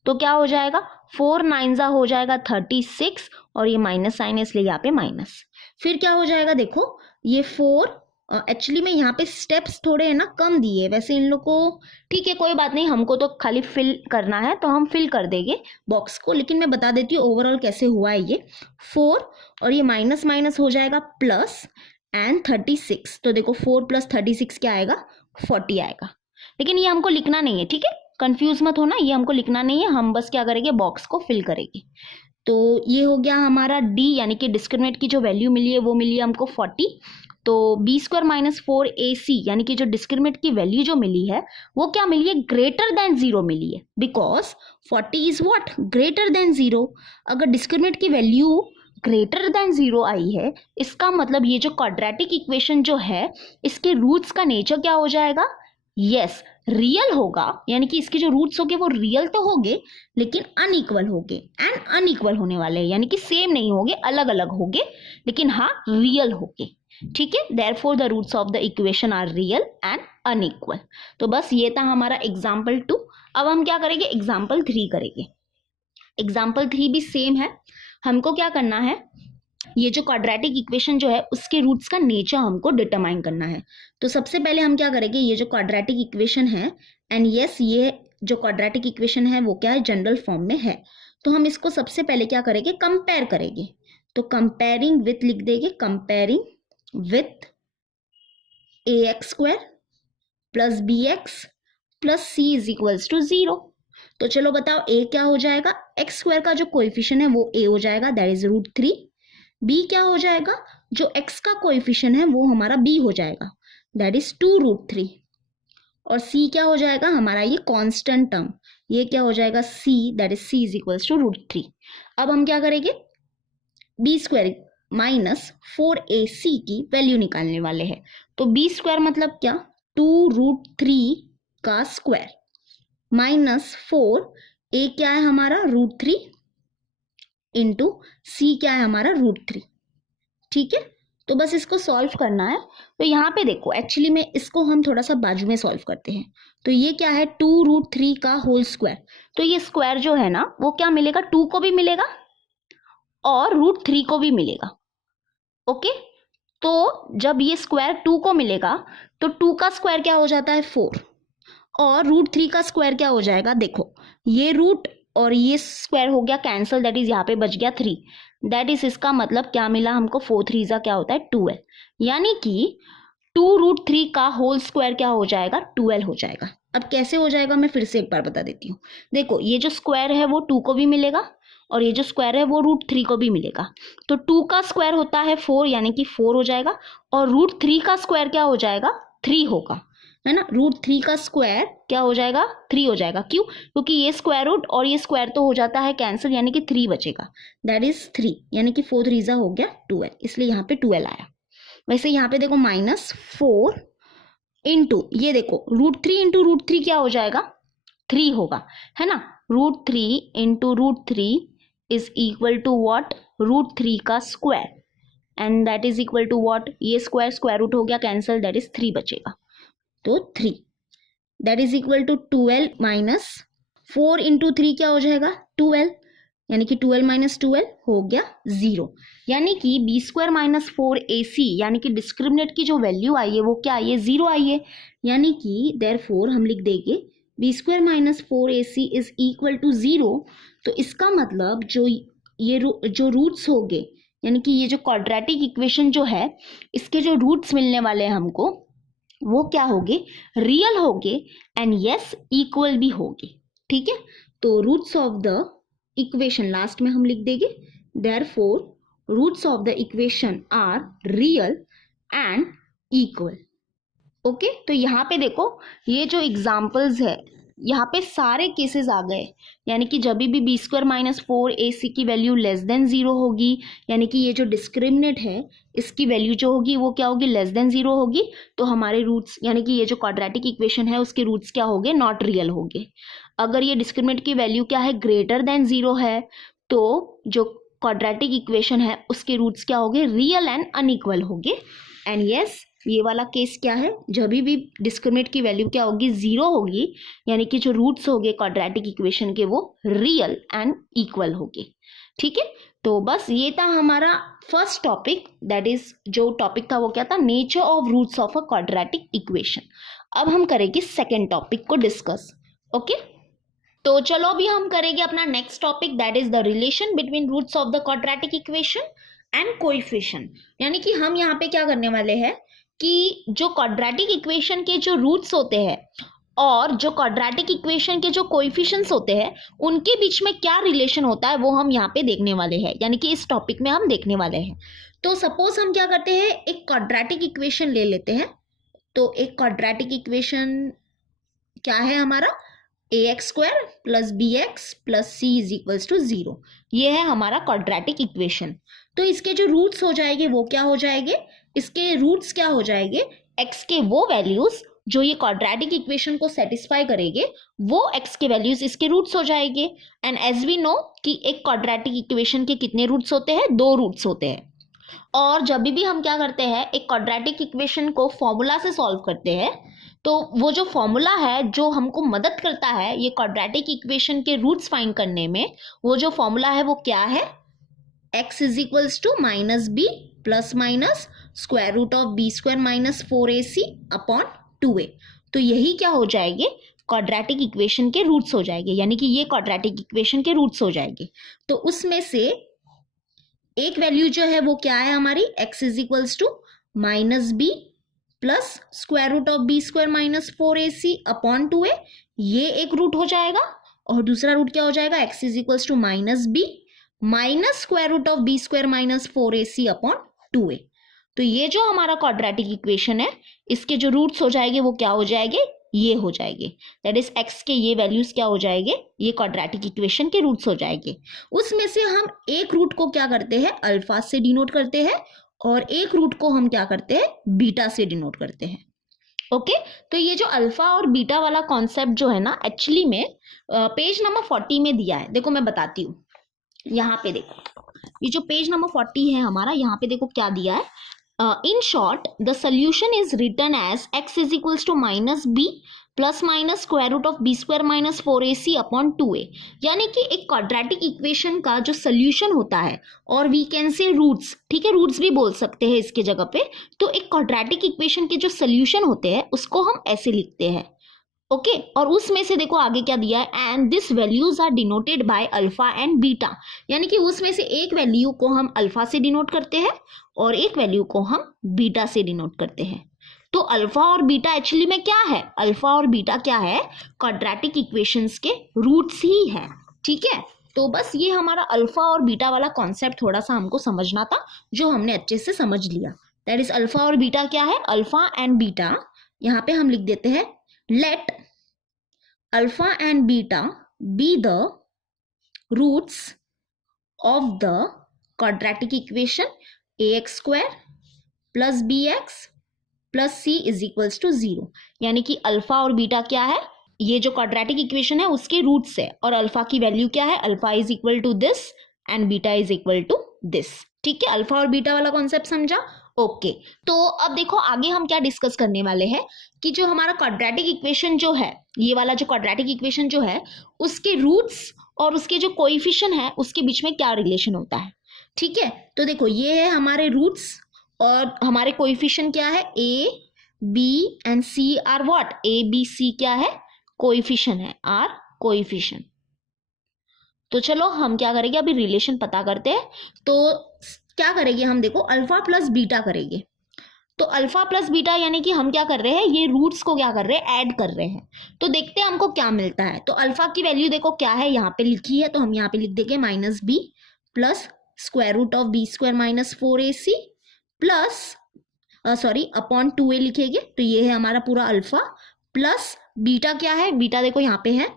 तो क्या हो जाएगा? 4 9 हो जाएगा 36 और ये माइनस साइन है इसलिए यहाँ पे माइनस। फिर क्या हो जाएगा? देखो ये 4 एक्चुअली में यहाँ पे स्टेप्स थोड़े है ना कम दिए, वैसे इन लोग को ठीक है कोई बात नहीं, हमको तो खाली फिल करना है तो हम फिल कर देंगे बॉक्स को, लेकिन मैं बता देती हूँ ओवरऑल कैसे हुआ है। ये 4 और ये माइनस माइनस हो जाएगा प्लस एंड 36, तो देखो 4 + 36 क्या आएगा? 40 आएगा। लेकिन ये हमको लिखना नहीं है, ठीक है, कंफ्यूज मत होना, ये हमको लिखना नहीं है, हम बस क्या करेंगे बॉक्स को फिल करेंगे। तो ये हो गया हमारा डी, यानी कि डिस्क्रिमिनेट की जो वैल्यू मिली है वो मिली है हमको 40। तो बी स्क्वायर माइनस 4ac यानी कि जो डिस्क्रिमिनेट की वैल्यू जो मिली है वो क्या मिली है? ग्रेटर देन 0 मिली है, because 40 is what? Greater than 0। अगर डिस्क्रिमिनेट की वैल्यू ग्रेटर देन 0 आई है, इसका मतलब ये जो क्वाड्रेटिक इक्वेशन जो है इसके रूट्स का नेचर क्या हो जाएगा? यस, रियल होगा, यानी कि इसके जो रूट्स होंगे वो रियल तो होंगे लेकिन अनइक्वल होंगे, एंड अनइक्वल होने वाले हैं, यानी कि सेम नहीं होंगे, अलग अलग होंगे, लेकिन हाँ रियल होंगे, ठीक है। Therefore the roots of the equation are real and unequal. तो बस ये था हमारा एग्जाम्पल 2। अब हम क्या करेंगे? एग्जाम्पल 3 करेंगे। एग्जाम्पल 3 भी सेम है, हमको क्या करना है, ये जो क्वाड्रेटिक इक्वेशन जो है उसके रूट्स का नेचर हमको डिटरमाइन करना है। तो सबसे पहले हम क्या करेंगे, ये जो क्वाड्रेटिक इक्वेशन है एंड यस ये जो क्वाड्रेटिक इक्वेशन है वो क्या है? जनरल फॉर्म में है। तो हम इसको सबसे पहले क्या करेंगे? कंपेयर करेंगे। तो कंपेयरिंग विथ लिख देंगे, comparing with ax² plus bx plus c is equals to 0। तो चलो बताओ a क्या हो जाएगा? x² का जो कोएफिशिएंट है वो a हो जाएगा, दैट इज √3। b क्या हो जाएगा? जो x का कोएफिशिएंट है वो हमारा b हो जाएगा, दैट इज 2√3। और c क्या हो जाएगा? हमारा ये कांस्टेंट टर्म, ये क्या हो जाएगा? c, that is c is equals to √3। अब हम क्या करेंगे? b² माइनस 4ac की वैल्यू निकालने वाले हैं। तो b² मतलब क्या? 2√3 का स्क्वायर माइनस 4, a क्या है हमारा? √3 इंटू c क्या है हमारा? √3, ठीक है। तो बस इसको सॉल्व करना है। तो यहाँ पे देखो एक्चुअली में इसको हम थोड़ा सा बाजू में सॉल्व करते हैं। तो ये क्या है? 2√3 का होल स्क्वायर। तो ये स्क्वायर जो है ना वो क्या मिलेगा? 2 को भी मिलेगा और √3 को भी मिलेगा। ओके, तो जब ये स्क्वायर 2 को मिलेगा तो 2 का स्क्वायर क्या हो जाता है? 4 और √3 का स्क्वायर क्या हो जाएगा? देखो ये और ये स्क्वायर हो गया कैंसिल, दैट इज यहाँ पे बच गया 3। दैट इज इसका मतलब क्या मिला हमको, 4 3 क्या होता है 12, यानी कि 2√3 का होल स्क्वायर क्या हो जाएगा 12 हो जाएगा। अब कैसे हो जाएगा मैं फिर से एक बार बता देती हूँ। देखो ये जो स्क्वायर है वो 2 को भी मिलेगा और ये जो स्क्वायर है वो √3 को भी मिलेगा। तो 2 का स्क्वायर होता है 4 यानी कि 4 हो जाएगा और √3 का स्क्वायर क्या हो जाएगा 3 होगा, है ना। √3 का स्क्वायर क्या हो जाएगा 3 हो जाएगा। क्यों? क्योंकि ये स्क्वायर रूट और ये स्क्वायर तो हो जाता है कैंसिल, यानी कि 3 बचेगा, दैट इज 3, यानी कि 4 3 हो गया 12, इसलिए यहाँ पे 12 आया। वैसे यहाँ पे देखो -4 इंटू ये देखो √3 इंटू √3 क्या हो जाएगा 3 होगा, है ना। √3 into √3 is equal to what, √3 का square and that is equal to what, ये स्क्वायर स्क्वायर रूट हो गया कैंसिल, दैट इज 3 बचेगा। तो 3 that is equal to 12 minus 4 into 3 क्या हो जाएगा 12, यानी कि 12 माइनस 12 हो गया 0, यानी कि b² माइनस 4ac यानी कि डिस्क्रिमिनेंट की जो वैल्यू आई है वो क्या आई है 0 आई है, यानी कि देयरफॉर हम लिख देंगे b² minus 4ac is equal to 0। तो इसका मतलब जो रूट्स हो गए, यानी कि ये जो क्वाड्रेटिक इक्वेशन जो है इसके जो रूट्स मिलने वाले हैं हमको वो क्या होंगे रियल होंगे एंड यस इक्वल भी होंगे, ठीक है। तो roots of the equation last में हम लिख देंगे therefore roots of the equation are real and equal. Okay, तो यहाँ पे देखो ये जो एग्जाम्पल्स है यहाँ पे सारे केसेस आ गए, यानी कि जब भी b² माइनस 4ac की वैल्यू लेस देन 0 होगी, यानी कि ये जो डिस्क्रिमिनेंट है इसकी वैल्यू जो होगी वो क्या होगी लेस देन 0 होगी, तो हमारे रूट्स यानी कि ये जो क्वाड्रेटिक इक्वेशन है उसके रूट्स क्या होंगे नॉट रियल होंगे। अगर ये डिस्क्रिमिनेंट की वैल्यू क्या है ग्रेटर देन 0 है तो जो क्वाड्रेटिक इक्वेशन है उसके रूट्स क्या होंगे रियल एंड अनइक्वल होंगे। एंड यस ये वाला केस क्या है, जब भी डिस्क्रिमिनेंट की वैल्यू क्या होगी 0 होगी, यानी कि जो रूट्स होंगे क्वाड्रेटिक इक्वेशन के वो रियल एंड इक्वल होंगे, ठीक है। तो बस ये था हमारा फर्स्ट टॉपिक, दैट इज जो टॉपिक था वो क्या था nature of roots of a quadratic equation. अब हम करेंगे सेकेंड टॉपिक को डिस्कस। ओके, तो चलो अभी हम करेंगे अपना next topic, that is the relation between roots of the quadratic equation and coefficient. यानी कि हम यहाँ पे क्या करने वाले हैं कि जो क्वाड्रेटिक इक्वेशन के जो रूट्स होते हैं और जो क्वाड्रेटिक इक्वेशन के जो कोएफिशिएंट्स होते हैं उनके बीच में क्या रिलेशन होता है वो हम यहाँ पे देखने वाले हैं, यानी कि इस टॉपिक में हम देखने वाले हैं। तो सपोज हम क्या करते हैं एक क्वाड्रेटिक इक्वेशन ले लेते हैं। तो एक क्वाड्रेटिक इक्वेशन क्या है हमारा ax² plus bx plus c is equals to 0, ये है हमारा क्वाड्रेटिक इक्वेशन। तो इसके जो रूट्स हो जाएंगे वो क्या हो जाएंगे, इसके रूट्स क्या हो जाएंगे x के वो वैल्यूज जो ये क्वाड्रेटिक इक्वेशन को सेटिस्फाई करेंगे वो x के वैल्यूज इसके रूट्स हो जाएंगे। एंड एज वी नो कि एक क्वाड्रेटिक इक्वेशन के कितने रूट्स होते हैं 2 रूट्स होते हैं। और जब भी हम क्या करते हैं एक क्वाड्रेटिक इक्वेशन को फॉर्मूला से सॉल्व करते हैं तो वो जो फॉर्मूला है जो हमको मदद करता है ये क्वाड्रेटिक इक्वेशन के रूट्स फाइंड करने में, वो जो फॉर्मूला है वो क्या है x is equals to -b plus minus square root of b² minus 4ac upon 2a। तो यही क्या हो जाएंगे क्वाड्रेटिक इक्वेशन के रूट्स हो जाएंगे, यानी कि ये क्वाड्रेटिक इक्वेशन के रूट्स हो जाएंगे। तो उसमें से एक वैल्यू जो है वो क्या है हमारी x is equals to -b plus square root of b² minus 4ac upon 2a, ये एक रूट हो जाएगा। और दूसरा रूट क्या हो जाएगा x is equals to -b minus square root of b² minus 4ac upon 2a। तो ये जो हमारा क्वाड्रेटिक इक्वेशन है इसके जो रूट्स हो जाएंगे वो क्या हो जाएंगे ये हो जाएंगे, दैट इज x के ये वैल्यूज क्या हो जाएंगे ये क्वाड्रेटिक इक्वेशन के रूट्स हो जाएंगे। उसमें से हम एक रूट को क्या करते हैं अल्फा से डिनोट करते हैं और एक रूट को हम क्या करते हैं बीटा से डिनोट करते हैं। ओके, तो ये जो अल्फा और बीटा वाला कॉन्सेप्ट जो है ना एक्चुअली में पेज नंबर 40 में दिया है। देखो मैं बताती हूँ, यहाँ पे देखो ये जो पेज नंबर 40 है हमारा, यहाँ पे देखो क्या दिया है। In short, the solution is written as x is equals to -b plus minus square root of b² minus 4ac upon 2a। यानी कि एक क्वाड्रेटिक इक्वेशन का जो सोल्यूशन होता है, और वी कैन से रूट्स, ठीक है रूट्स भी बोल सकते हैं इसके जगह पे। तो एक क्वाड्रेटिक इक्वेशन के जो सोल्यूशन होते हैं उसको हम ऐसे लिखते हैं ओके और उसमें से देखो आगे क्या दिया है, and this values are denoted by alpha and beta, यानी कि उसमें से एक वैल्यू को हम अल्फा से डिनोट करते हैं और एक वैल्यू को हम बीटा से डिनोट करते हैं। तो अल्फा और बीटा एक्चुअली में क्या है, अल्फा और बीटा क्या है, क्वाड्रेटिक इक्वेशंस के रूट्स ही है। ठीक है, तो बस ये हमारा अल्फा और बीटा वाला कॉन्सेप्ट थोड़ा सा हमको समझना था, जो हमने अच्छे से समझ लिया। दैट इज अल्फा और बीटा क्या है, अल्फा एंड बीटा, यहाँ पे हम लिख देते हैं let alpha and beta be the roots of the quadratic equation ax square plus bx plus c is equals to 0। यानी कि अल्फा और बीटा क्या है, ये जो क्वाड्रेटिक इक्वेशन है उसके रूट्स है, और अल्फा की वैल्यू क्या है, alpha is equal to this and beta is equal to this. ठीक है, अल्फा और बीटा वाला कॉन्सेप्ट समझा। ओके तो अब देखो आगे हम क्या डिस्कस करने वाले हैं कि जो हमारा क्वाड्रेटिक इक्वेशन जो है, ये वाला जो क्वाड्रेटिक इक्वेशन जो है उसके रूट्स और उसके जो कोएफिशिएंट है उसके बीच में क्या रिलेशन होता है। ठीक है, तो देखो ये है हमारे रूट्स और हमारे कोएफिशिएंट क्या है, a b and c are what, a b c क्या है, कोएफिशिएंट है, आर कोएफिशिएंट। तो चलो हम क्या करेंगे, अभी रिलेशन पता करते हैं। तो क्या करेंगे हम, देखो अल्फा प्लस बीटा करेंगे। तो अल्फा प्लस बीटा यानी कि हम क्या कर रहे हैं, ये रूट्स को क्या कर रहे हैं, ऐड कर रहे हैं। तो देखते हैं हमको क्या मिलता है। तो अल्फा की वैल्यू देखो क्या है, यहाँ पे लिखी है, तो हम यहाँ पे लिख देंगे minus b plus square root of b square minus 4ac plus sorry upon 2a लिखेंगे। तो ये है हमारा पूरा अल्फा, प्लस बीटा क्या है, बीटा देखो यहाँ पे है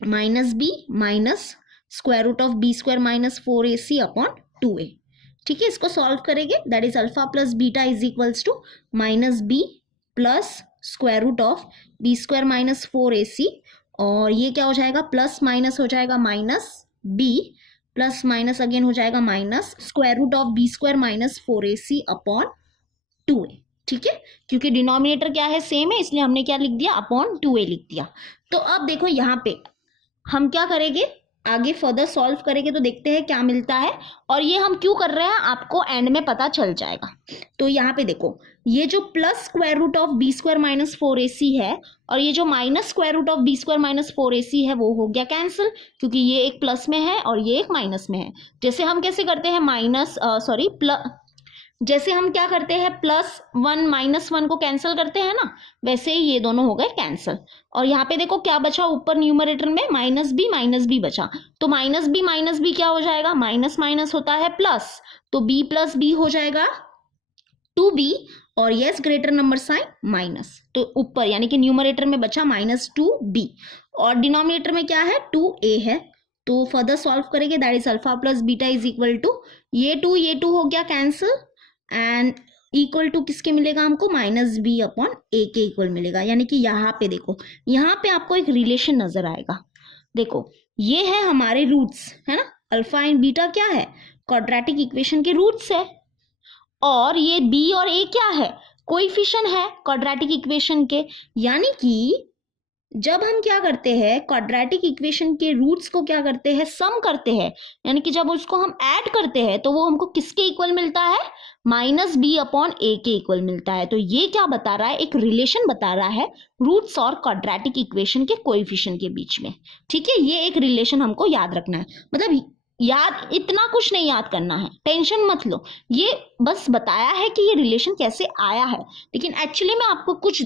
minus b minus square root of b square minus 4ac upon 2a। ठीक है, इसको सॉल्व करेंगे, that is alpha plus beta is equals to minus b plus square root of b square minus 4ac, और ये क्या हो जाएगा, plus minus हो जाएगा minus b plus minus again हो जाएगा minus square root of b square minus 4ac upon 2a। ठीक है, क्योंकि डिनोमिनेटर क्या है, सेम है, इसलिए हमने क्या लिख दिया, अपॉन 2a लिख दिया। तो अब देखो यहाँ पे हम क्या करेंगे, आगे फर्दर सॉल्व करेंगे तो देखते हैं क्या मिलता है, और ये हम क्यों कर रहे हैं आपको एंड में पता चल जाएगा। तो यहाँ पे देखो ये जो plus square root of b square minus 4ac है और ये जो minus square root of b square minus 4ac है वो हो गया कैंसिल, क्योंकि ये एक प्लस में है और ये एक माइनस में है। जैसे हम कैसे करते हैं माइनस सॉरी प्लस, जैसे हम क्या करते हैं प्लस 1 माइनस 1 को कैंसिल करते हैं ना, वैसे ही ये दोनों हो गए कैंसिल। और यहाँ पे देखो क्या बचा ऊपर न्यूमरेटर में, माइनस बी बचा। तो माइनस बी क्या हो जाएगा, माइनस माइनस होता है प्लस, तो b प्लस बी हो जाएगा 2b, और yes greater number sign minus, तो ऊपर यानी कि न्यूमरेटर में बचा माइनस 2b और डिनोमिनेटर में क्या है 2a है। तो फर्दर सॉल्व करेंगे, that is alpha plus beta is equal to ये 2 हो गया कैंसिल, एंड इक्वल टू किसके मिलेगा हमको, माइनस बी अपॉन ए के इक्वल मिलेगा। यानी कि यहाँ पे देखो, यहाँ पे आपको एक रिलेशन नजर आएगा। देखो ये है हमारे रूट्स, है ना, अल्फा एंड बीटा क्या है, क्वाड्रेटिक इक्वेशन के रूट्स है, और ये बी और ए क्या है, कोएफिशिएंट है क्वाड्रेटिक इक्वेशन के। यानी कि जब हम क्या करते हैं क्वाड्रेटिक इक्वेशन के रूट्स को क्या करते हैं, सम करते हैं, यानी कि जब उसको हम ऐड करते हैं तो वो हमको किसके इक्वल मिलता है, माइनस बी अपॉन ए के इक्वल मिलता है। तो ये क्या बता रहा है, एक रिलेशन बता रहा है रूट्स और क्वाड्रेटिक इक्वेशन के कोएफिशिएंट के बीच में। ठीक है, ये एक रिलेशन हमको याद रखना है, मतलब याद इतना कुछ नहीं याद करना है, टेंशन मत लो, ये बस बताया है कि ये रिलेशन कैसे आया है, लेकिन एक्चुअली में आपको कुछ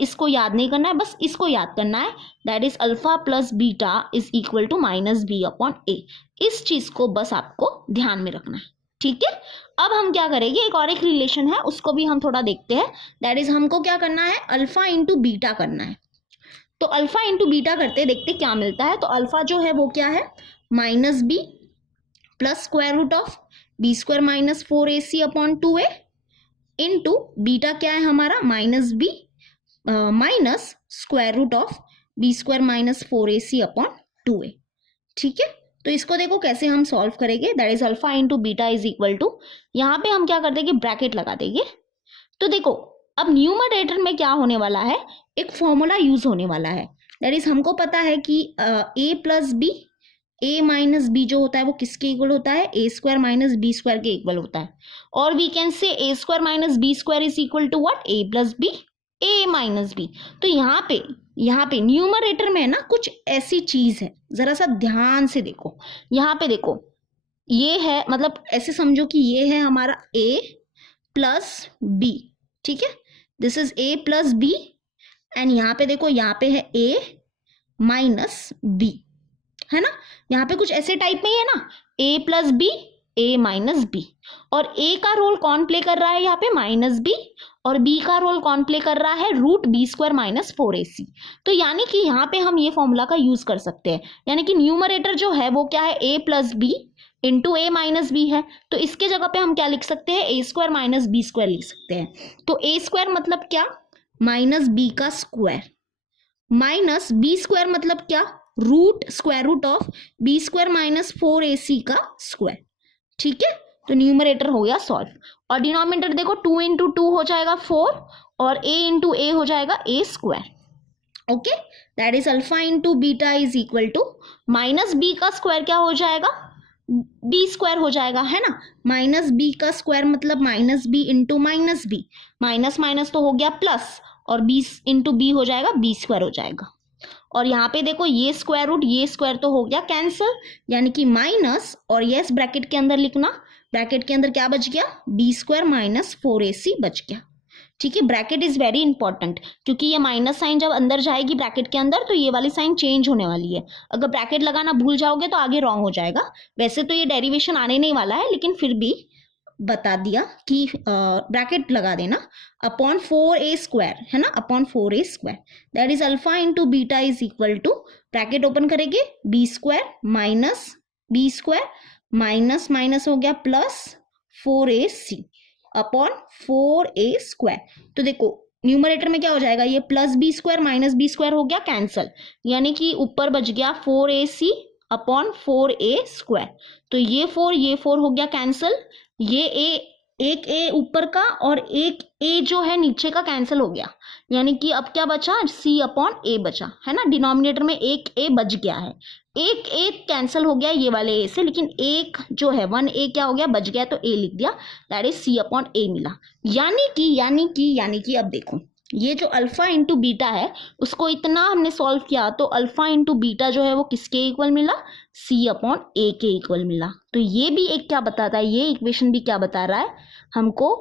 इसको याद नहीं करना है, बस इसको याद करना है, that is alpha plus beta is equal to minus B upon A. इस चीज को बस आपको ध्यान में रखना है। ठीक है, अब हम क्या करेंगे, एक रिलेशन है उसको भी हम थोड़ा देखते हैं, दैट इज हमको क्या करना है, अल्फा इंटू बीटा करना है। तो अल्फा इंटू बीटा करते देखते क्या मिलता है। तो अल्फा जो है वो क्या है, minus b plus square root of b square minus 4ac upon 2a into beta क्या है हमारा, minus b minus square root of b square minus 4ac upon 2a। ठीक है, तो इसको देखो कैसे हम सॉल्व करेंगे, that is alpha into beta is equal to, यहाँ पे हम क्या कर देंगे, ब्रैकेट लगा देंगे। तो देखो अब न्यूमरेटर में क्या होने वाला है, एक फॉर्मूला यूज होने वाला है, दैट इज हमको पता है कि a plus b, a minus b जो होता है वो किसके इक्वल होता है, a square minus B square के इक्वल होता है, और we can say a square minus B square is equal to what, a plus b a minus b. तो यहाँ पे न्यूमरेटर में ना कुछ ऐसी चीज है, जरा सा ध्यान से देखो। यहाँ पे देखो, ये है, मतलब ऐसे समझो कि ये है हमारा a प्लस बी, ठीक है, this is a plus b. And यहाँ पे देखो, यहाँ पे है a माइनस बी, है ना। यहाँ पे कुछ ऐसे टाइप में ही है ना, a plus b, a minus b. और a का रोल कौन प्ले कर रहा है यहाँ पे, माइनस बी, और b का रोल कौन प्ले कर रहा है, root B square minus 4ac। तो यानी कि यहाँ पे हम ये फॉर्मूला का यूज कर सकते हैं, यानी कि न्यूमरेटर जो है वो क्या है, a plus b into a minus b है। तो इसके जगह पे हम क्या लिख सकते हैं, a square minus B square लिख सकते हैं। तो ए स्क्वायर मतलब क्या, माइनस बी का स्क्वायर, माइनस बी स्क्वायर मतलब क्या, root square root of b square minus 4ac का स्क्वायर, ठीक है। तो न्यूमरेटर हो गया सॉल्व। और डिनोमिनेटर देखो, 2 इंटू 2 हो जाएगा 4, और a इंटू ए हो जाएगा a square. Okay, that is alpha into beta is equal to, minus b का स्क्वायर क्या हो जाएगा, बी स्क्वायर हो जाएगा, है ना। माइनस बी का स्क्वायर मतलब minus b into minus b, minus minus तो हो गया प्लस, और बी इंटू बी हो जाएगा बी स्क्वायर हो जाएगा। और यहाँ पे देखो, ये स्क्वायर रूट ये स्क्वायर तो हो गया कैंसिल, यानी कि माइनस, और यस ब्रैकेट के अंदर लिखना, ब्रैकेट के अंदर क्या बच गया, बी स्क्वायर माइनस 4ac बच गया, ठीक है। ब्रैकेट इज वेरी इंपॉर्टेंट, क्योंकि ये माइनस साइन जब अंदर जाएगी ब्रैकेट के अंदर तो ये वाली साइन चेंज होने वाली है। अगर ब्रैकेट लगाना भूल जाओगे तो आगे रॉन्ग हो जाएगा। वैसे तो ये डेरिवेशन आने नहीं वाला है, लेकिन फिर भी बता दिया कि ब्रैकेट लगा देना, अपॉन 4a स्क्वायर, है ना, upon 4a square, that is alpha into beta is equal to, bracket open करेंगे, B square minus B square, minus minus हो गया plus 4ac upon 4a square. तो देखो न्यूमरेटर में क्या हो जाएगा, ये plus b square minus B square हो गया कैंसल, यानी कि ऊपर बच गया 4ac अपॉन 4a स्क्वायर। तो ये 4 हो गया कैंसल, ये एक a ऊपर का और एक a जो है नीचे का कैंसिल हो गया, यानी कि अब क्या बचा, c अपॉन a बचा, है ना। डिनोमिनेटर में एक a बच गया है, एक कैंसिल हो गया ये वाले a से, लेकिन एक जो है 1a क्या हो गया, बच गया, तो a लिख दिया, that is c upon a मिला। यानी कि अब देखो, ये जो अल्फा इंटू बीटा है उसको इतना हमने सॉल्व किया, तो अल्फा इंटू बीटा जो है वो किसके इक्वल मिला, c अपॉन a के इक्वल मिला। तो ये भी एक क्या बताता है, ये इक्वेशन भी क्या बता रहा है हमको,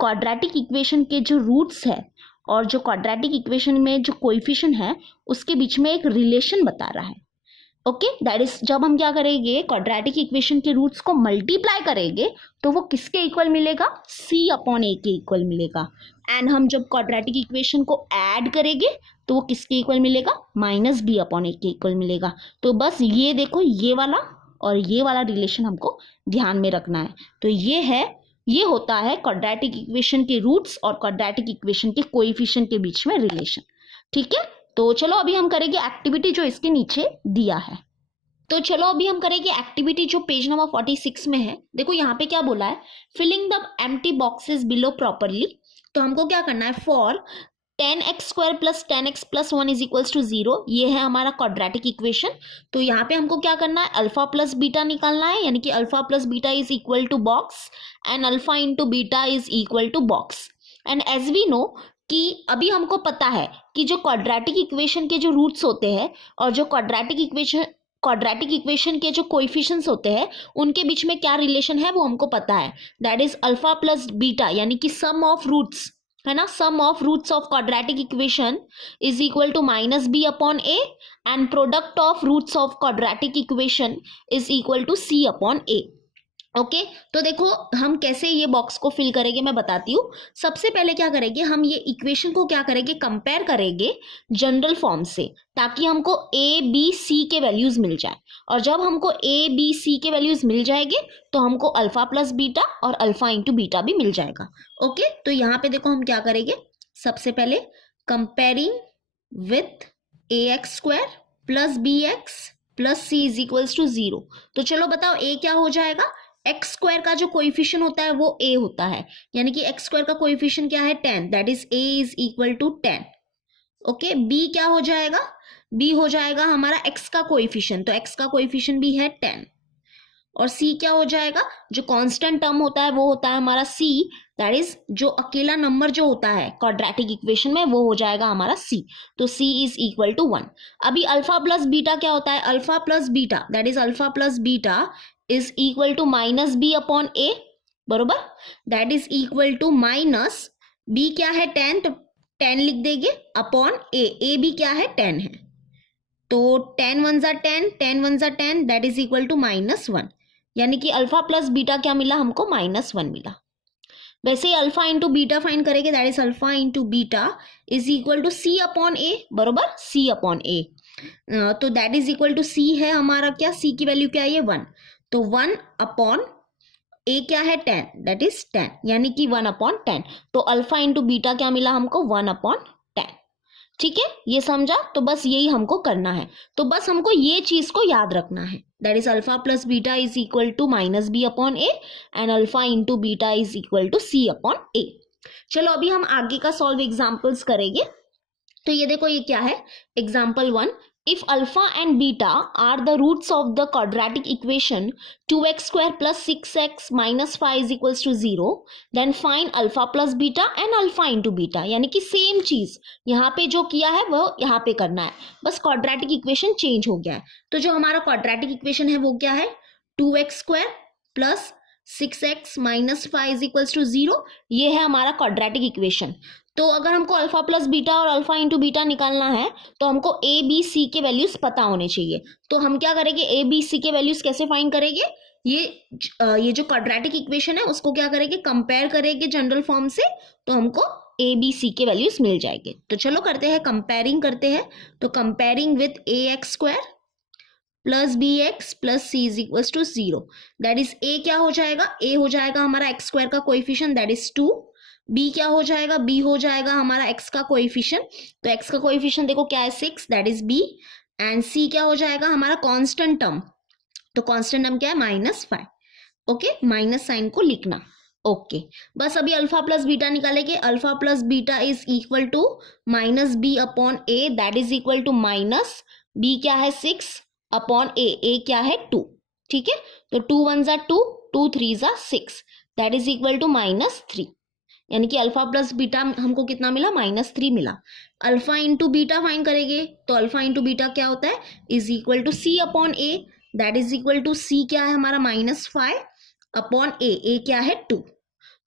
क्वाड्रेटिक इक्वेशन के जो रूट्स है और जो क्वाड्रेटिक इक्वेशन में जो कोएफिशिएंट है उसके बीच में एक रिलेशन बता रहा है। ओके, दैट इज, जब हम क्या करेंगे, क्वाड्रेटिक इक्वेशन के रूट्स को मल्टीप्लाई करेंगे तो वो किसके इक्वल मिलेगा, c अपॉन a के इक्वल मिलेगा। एंड हम जब क्वाड्रेटिक इक्वेशन को ऐड करेंगे तो वो किसके इक्वल मिलेगा, माइनस b अपॉन a के इक्वल मिलेगा। तो बस ये देखो, ये वाला और ये वाला रिलेशन हमको ध्यान में रखना है। तो ये होता है क्वाड्रेटिक इक्वेशन के रूट्स और क्वाड्रेटिक इक्वेशन के कोएफिशिएंट के बीच में रिलेशन, ठीक है। तो चलो अभी हम करेंगे एक्टिविटी जो इसके नीचे दिया है। तो चलो अभी हम करेंगे एक्टिविटी जो पेज नंबर 46 में है। देखो यहाँ पे क्या बोला है, filling the empty boxes below properly. तो हमको क्या करना है, for 10x square plus 10x plus 1 is equals to 0, ये है हमारा क्वाड्रेटिक इक्वेशन। तो यहाँ पे हमको क्या करना है, अल्फा प्लस बीटा निकालना है, यानी कि alpha plus beta is equal to box and alpha into beta is equal to box. And as we know कि अभी हमको पता है कि जो क्वाड्रेटिक इक्वेशन के जो रूट्स होते हैं और जो क्वाड्रेटिक इक्वेशन के जो कोएफिशिएंट्स होते हैं उनके बीच में क्या रिलेशन है वो हमको पता है, that is alpha plus beta, यानी कि सम ऑफ रूट्स, है ना, sum of roots of quadratic equation is equal to minus B upon A, and product of roots of quadratic equation is equal to C upon A. Okay, तो देखो हम कैसे ये box को fill करेंगे मैं बताती हूँ। सबसे पहले क्या करेंगे, हम ये इक्वेशन को क्या करेंगे, कंपेयर करेंगे जनरल फॉर्म से, ताकि हमको ए बी सी के वैल्यूज मिल जाए। और जब हमको ए बी सी के वैल्यूज मिल जाएंगे तो हमको अल्फा प्लस बीटा और अल्फा इंटू बीटा भी मिल जाएगा। ओके, तो यहाँ पे देखो हम क्या करेंगे, सबसे पहले comparing with a x square plus b x plus c is equals to 0। तो चलो बताओ ए क्या हो जाएगा, एक्स स्क्वायर का जो कोएफिशिएंट होता है वो a होता है, यानी कि एक्स स्क्वायर का कोएफिशिएंट क्या है 10, that is a is equal to 10। Okay, b क्या हो जाएगा, b हो जाएगा हमारा x का कोएफिशिएंट, तो x का कोएफिशिएंट भी है 10। और c क्या हो जाएगा, जो कांस्टेंट टर्म होता है वो होता है हमारा c, दैट इज जो अकेला नंबर जो होता है क्वाड्रेटिक इक्वेशन में वो हो जाएगा हमारा c, तो c इज इक्वल टू 1। अभी अल्फा प्लस बीटा क्या होता है, alpha plus beta that is alpha plus beta is equal to minus B upon A, बरोबर, that is equal to minus B क्या है 10, तो 10 लिख देंगे अपॉन ए भी क्या है 10 है, तो 10 वन ज़ा 10, 10 वन ज़ा 10 दैट इज इक्वल टू -1, यानी कि अल्फा प्लस बीटा क्या मिला हमको, -1 मिला। वैसे ही अल्फा इंटू बीटा फाइंड करेंगे, that is alpha into beta is equal to C upon A, बरोबर, सी अपॉन ए, तो that is equal to C है हमारा क्या, सी की वैल्यू क्या है 1, तो 1 अपॉन ए क्या है 10 दैट इज 10, यानी कि 1 अपॉन 10, तो अल्फा इंटू बीटा क्या मिला हमको 1 अपॉन 10। ठीक है, ये समझा, तो बस यही हमको करना है, तो बस हमको ये चीज को याद रखना है, that is alpha plus beta is equal to minus B upon A and alpha into beta is equal to C upon A. चलो अभी हम आगे का सॉल्व एग्जाम्पल्स करेंगे। तो ये देखो, ये क्या है, example 1, if alpha and beta are the roots of the quadratic equation 2x square plus 6x minus 5 is equals to 0, then find alpha plus beta and alpha into beta। यानी कि same चीज यहाँ पे जो किया है वो यहाँ पे करना है, बस क्वाड्रेटिक इक्वेशन चेंज हो गया है। तो जो हमारा क्वाड्रेटिक इक्वेशन है वो क्या है, 2x square plus 6x minus 5 is equals to 0, ये है हमारा क्वाड्रेटिक इक्वेशन। तो अगर हमको अल्फा प्लस बीटा और अल्फा इंटू बीटा निकालना है तो हमको ए बी सी के वैल्यूज पता होने चाहिए। तो हम क्या करेंगे, ए बी सी के वैल्यूज कैसे फाइंड करेंगे, ये जो क्वाड्रेटिक इक्वेशन है उसको क्या करेंगे, कंपेयर करेंगे जनरल फॉर्म से, तो हमको ए बी सी के वैल्यूज मिल जाएंगे। तो चलो करते हैं, कंपेयरिंग करते हैं। तो comparing with a x square plus b x plus c is equals to 0, that is a क्या हो जाएगा, ए हो जाएगा हमारा एक्स स्क्वायर का कोएफिशिएंट दैट इज 2, बी क्या हो जाएगा, बी हो जाएगा हमारा एक्स का कोएफिशिएंट, तो एक्स का कोएफिशिएंट देखो क्या है 6 दैट इज बी, एंड सी क्या हो जाएगा हमारा कांस्टेंट टर्म, तो कांस्टेंट टर्म क्या है -5, ओके, माइनस साइन को लिखना, ओके। बस अभी अल्फा प्लस बीटा निकालेंगे, alpha plus beta is equal to minus B upon A that is equal to minus B क्या है 6 अपॉन ए क्या है 2, ठीक है, तो 2 1 ज़ा 2, 2 3 ज़ा 6 दैट इज इक्वल टू -3, यानी कि अल्फा प्लस बीटा हमको कितना मिला, -3 मिला। अल्फा इंटू बीटा फाइंड करेंगे, तो अल्फा इंटू बीटा क्या होता है, is equal to C upon A that is equal to C क्या है हमारा -5 अपॉन ए क्या है 2,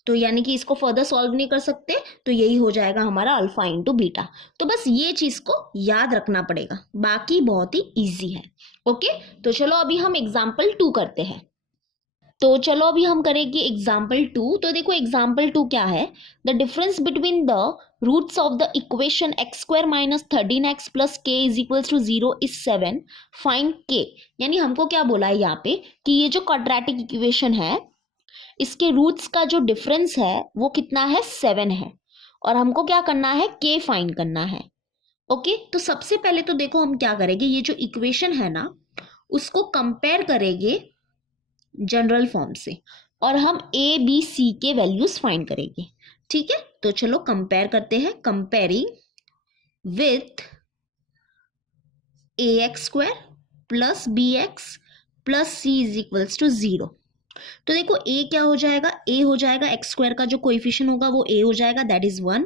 तो यानी कि इसको फर्दर सॉल्व नहीं कर सकते, तो यही हो जाएगा हमारा अल्फा इंटू बीटा। तो बस ये चीज को याद रखना पड़ेगा, बाकी बहुत ही इजी है, ओके। तो चलो अभी हम एग्जाम्पल 2 करते हैं। तो चलो अभी हम करेंगे एग्जाम्पल 2। तो देखो एग्जाम्पल 2 क्या है, the difference between the roots of the equation X square minus 13x plus K is equals to 0 is 7, find K. यानी हमको क्या बोला है यहाँ पे कि ये जो क्वाड्रेटिक इक्वेशन है इसके रूट्स का जो डिफरेंस है वो कितना है, 7 है, और हमको क्या करना है, के फाइंड करना है, ओके। तो सबसे पहले तो देखो हम क्या करेंगे, ये जो इक्वेशन है ना उसको कंपेयर करेंगे जनरल फॉर्म से, और हम ए बी सी के वैल्यूज फाइंड करेंगे, ठीक है। तो चलो कंपेयर करते हैं, comparing with a x square plus b x plus c is equals to 0। तो देखो ए क्या हो जाएगा, ए हो जाएगा एक्स स्क्वायर का जो कोएफिशिएंट होगा वो ए हो जाएगा दैट इज 1,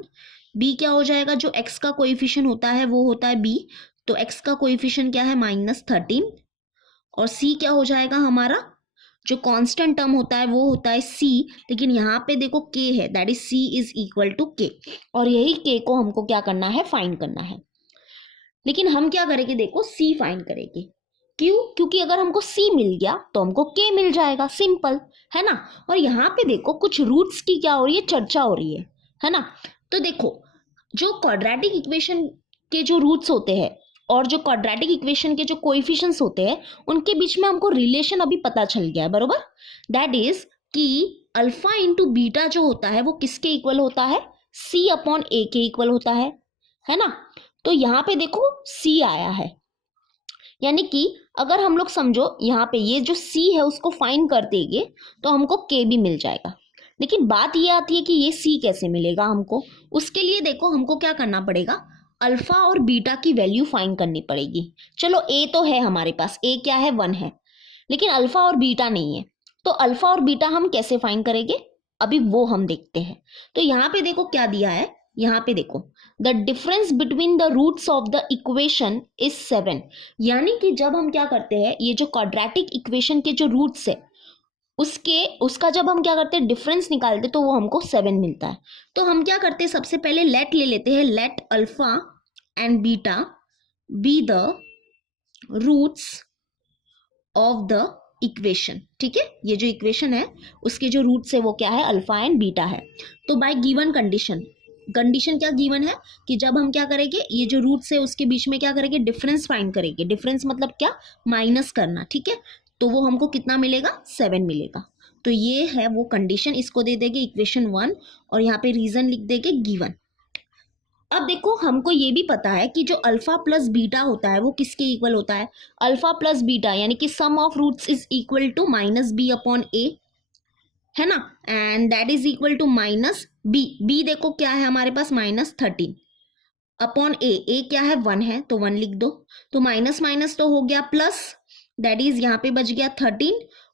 बी क्या हो जाएगा, जो एक्स का कोएफिशिएंट होता है वो होता है बी, तो एक्स का कोएफिशिएंट क्या है -13, और सी क्या हो जाएगा हमारा जो कांस्टेंट टर्म होता है वो होता है सी, लेकिन यहाँ पे देखो के है that is c is equal to k, और यही के को हमको क्या करना है, फाइंड करना है। लेकिन हम क्या करेंगे, देखो सी फाइंड करेंगे, क्यों, क्योंकि अगर हमको सी मिल गया तो हमको के मिल जाएगा, सिंपल है ना। और यहाँ पे देखो कुछ रूट्स की क्या हो रही है, चर्चा हो रही है ना। तो देखो जो क्वाड्रेटिक इक्वेशन के जो रूट्स होते हैं और जो क्वाड्रेटिक इक्वेशन के जो कोएफिशिएंट्स होते हैं उनके बीच में हमको रिलेशन अभी पता चल गया है, बरोबर, दैट इज कि अल्फा इंटू बीटा जो होता है वो किसके इक्वल होता है, सी अपॉन ए के इक्वल होता है ना। तो यहाँ पे देखो सी आया है, यानी कि अगर हम लोग समझो यहाँ पे ये जो सी है उसको फाइंड कर देंगे तो हमको के भी मिल जाएगा। लेकिन बात ये आती है कि ये सी कैसे मिलेगा हमको, उसके लिए देखो हमको क्या करना पड़ेगा, अल्फा और बीटा की वैल्यू फाइंड करनी पड़ेगी। चलो ए तो है हमारे पास, ए क्या है 1 है, लेकिन अल्फा और बीटा नहीं है। तो अल्फा और बीटा हम कैसे फाइंड करेंगे, अभी वो हम देखते हैं। तो यहाँ पे देखो क्या दिया है, यहाँ पे देखो the difference between the roots of the equation is 7। यानी कि जब हम क्या करते हैं, ये जो क्वाड्रेटिक इक्वेशन के जो रूट्स है उसका जब हम क्या करते हैं डिफरेंस निकालते तो वो हमको 7 मिलता है। तो हम क्या करते हैं, सबसे पहले लेट ले लेते हैं, let alpha and beta be the roots of the equation. ठीक है, ये जो इक्वेशन है उसके जो रूट्स है वो क्या है, अल्फा एंड बीटा है। तो बाय गिवन कंडीशन, कंडीशन क्या गिवन है कि जब हम क्या करेंगे, ये जो रूट्स है उसके बीच में क्या करेंगे, डिफरेंस फाइंड करेंगे। डिफरेंस मतलब क्या, माइनस करना। ठीक है, तो वो हमको कितना मिलेगा, 7 मिलेगा। तो ये है वो कंडीशन, इसको दे देंगे इक्वेशन 1 और यहाँ पे रीजन लिख देंगे गिवन। अब देखो हमको ये भी पता है कि जो अल्फा प्लस बीटा होता है वो किसके इक्वल होता है, अल्फा प्लस बीटा यानी कि sum of roots is equal to minus B upon A, है ना, and that is equal to minus B. B देखो क्या है हमारे पास, -13 अपॉन ए, ए क्या है 1 है तो 1 लिख दो। तो माइनस माइनस तो हो गया प्लस, दैट इज यहाँ पे बच गया 13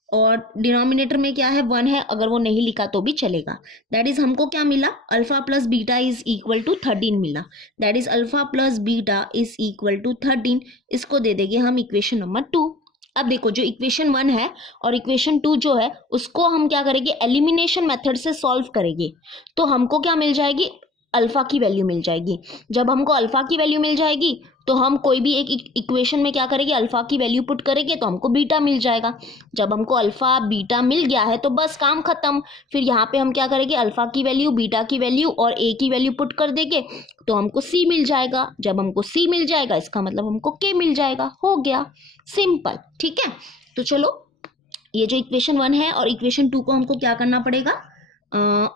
और डिनोमिनेटर में क्या है 1 है, अगर वो नहीं लिखा तो भी चलेगा। दैट इज हमको क्या मिला, alpha plus beta is equal to 13 मिला। That is alpha plus beta is equal to 13। इसको दे देंगे हम इक्वेशन नंबर 2। अब देखो जो इक्वेशन 1 है और इक्वेशन 2 जो है उसको हम क्या करेंगे, एलिमिनेशन मेथड से सॉल्व करेंगे। तो हमको क्या मिल जाएगी, अल्फा की वैल्यू मिल जाएगी। जब हमको अल्फा की वैल्यू मिल जाएगी तो हम कोई भी एक इक्वेशन में क्या करेंगे, अल्फा की वैल्यू पुट करेंगे तो हमको बीटा मिल जाएगा। जब हमको अल्फा बीटा मिल गया है तो बस काम खत्म। फिर यहाँ पे हम क्या करेंगे, अल्फा की वैल्यू, बीटा की वैल्यू और ए की वैल्यू पुट कर देंगे तो हमको सी मिल जाएगा। जब हमको सी मिल जाएगा इसका मतलब हमको के मिल जाएगा, हो गया सिंपल। ठीक है, तो चलो ये जो इक्वेशन 1 है और इक्वेशन 2 को हमको क्या करना पड़ेगा,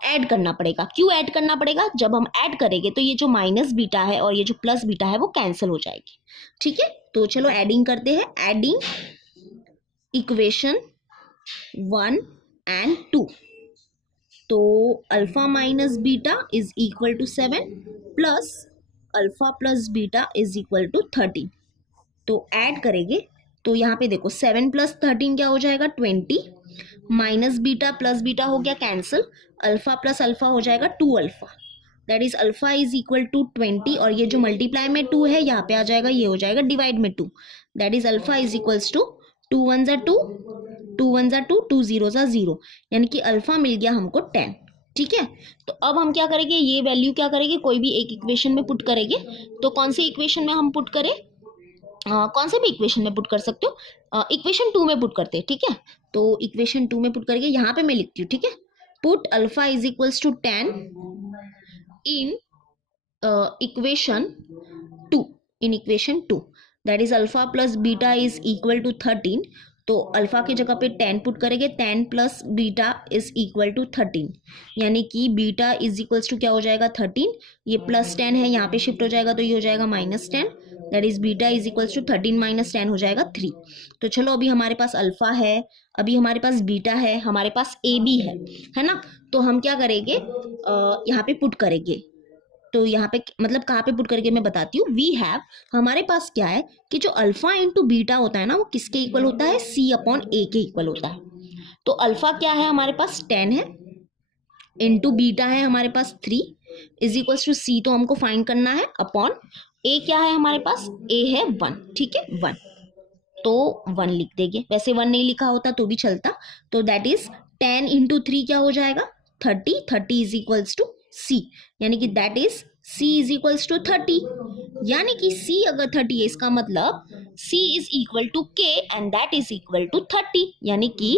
ऐड करना पड़ेगा। क्यों ऐड करना पड़ेगा, जब हम ऐड करेंगे तो ये जो माइनस बीटा है और ये जो प्लस बीटा है वो कैंसिल हो जाएगी। ठीक है, तो चलो एडिंग करते हैं, एडिंग इक्वेशन 1 एंड 2। तो alpha minus beta is equal to 7 plus alpha plus beta is equal to 13। तो ऐड करेंगे तो यहाँ पे देखो 7 प्लस 13 क्या हो जाएगा, 20, माइनस बीटा प्लस बीटा हो गया कैंसिल, अल्फा प्लस अल्फा हो जाएगा 2 alpha. That is alpha is equal to 20 और ये जो मल्टीप्लाई में 2 है यहाँ पे आ जाएगा, ये हो जाएगा डिवाइड में 2। That is alpha is equals to 2 1 ज़ा 2, 2 1 ज़ा 2, 2 0 ज़ा 0, यानी कि अल्फा मिल गया हमको 10। ठीक है, तो अब हम क्या करेंगे, ये वैल्यू क्या करेंगे, कोई भी एक इक्वेशन में पुट करेंगे। तो कौन सी इक्वेशन में हम पुट करें, कौन से भी इक्वेशन में पुट कर सकते हो, इक्वेशन 2 में पुट करते हैं। ठीक है, तो इक्वेशन 2 में पुट करके यहाँ पे मैं लिखती हूँ। ठीक है, put alpha is equals to 10 in equation 2, in equation 2 that is alpha plus beta is equal to 13। तो अल्फा की जगह पे 10 पुट करेंगे, 10 plus beta is equal to 13, यानी कि बीटा इज इक्वल्स टू क्या हो जाएगा 13, ये प्लस 10 है यहाँ पे शिफ्ट हो जाएगा तो ये हो जाएगा -10। That is beta is equals to 13 minus 10 हो जाएगा 3। तो चलो अभी हमारे पास अल्फा है, अभी हमारे पास बीटा है, हमारे पास ए बी है ना। तो हम क्या करेंगे, यहाँ पे पुट करेंगे। तो यहाँ पे मतलब कहाँ पे पुट करके मैं बताती हूँ। वी हैव, हमारे पास क्या है कि जो अल्फा इंटू बीटा होता है ना वो किसके इक्वल होता है, सी अपॉन ए के इक्वल होता है। तो अल्फा क्या है हमारे पास 10 है, इंटू बीटा है हमारे पास 3 इज इक्वल्स टू सी, तो हमको फाइंड करना है अपॉन ए क्या है हमारे पास, ए है 1। ठीक है 1, तो 1 लिख देंगे, वैसे 1 नहीं लिखा होता तो भी चलता। तो दैट इज 10 इंटू 3 क्या हो जाएगा 30, 30 इज इक्वल्स टू सी, यानी कि that is C is equals to 30, यानी कि C अगर 30 है इसका मतलब C is equal to K and that is equal to 30, यानी कि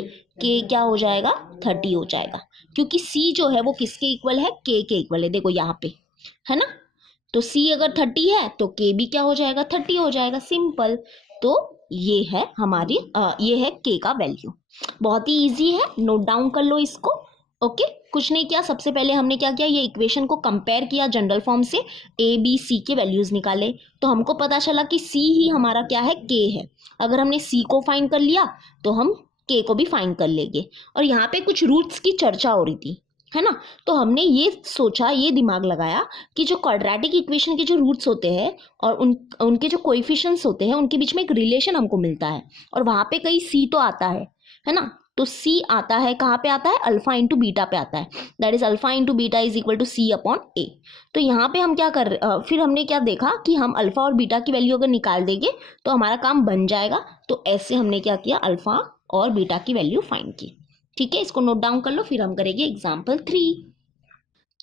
K क्या हो जाएगा 30 हो जाएगा, क्योंकि C जो है वो किसके इक्वल है, K के इक्वल है। देखो यहाँ पे है ना, तो C अगर 30 है तो K भी क्या हो जाएगा 30 हो जाएगा, सिंपल। तो ये है हमारी ये है K का वैल्यू, बहुत ही इजी है, नोट डाउन कर लो इसको। ओके, कुछ नहीं किया, सबसे पहले हमने क्या किया, ये इक्वेशन को कंपेयर किया जनरल फॉर्म से, ए बी सी के वैल्यूज निकाले तो हमको पता चला कि सी ही हमारा क्या है, के है। अगर हमने सी को फाइंड कर लिया तो हम के को भी फाइंड कर लेंगे। और यहाँ पे कुछ रूट्स की चर्चा हो रही थी, है ना। तो हमने ये सोचा, ये दिमाग लगाया कि जो क्वाड्रेटिक इक्वेशन के जो रूट्स होते हैं और उनके जो कोएफिशिएंट्स होते हैं उनके बीच में एक रिलेशन हमको मिलता है, और वहाँ पे कहीं सी तो आता है ना। तो सी आता है, कहाँ पे आता है, अल्फा इंटू बीटा पे आता है, that is alpha into beta is equal to C upon A. तो यहाँ पे हम क्या फिर हमने क्या देखा कि हम अल्फा और बीटा की वैल्यू अगर निकाल देंगे तो हमारा काम बन जाएगा। तो ऐसे हमने क्या किया, अल्फा और बीटा की वैल्यू फाइंड की। ठीक है, इसको नोट डाउन कर लो, फिर हम करेंगे एग्जाम्पल 3।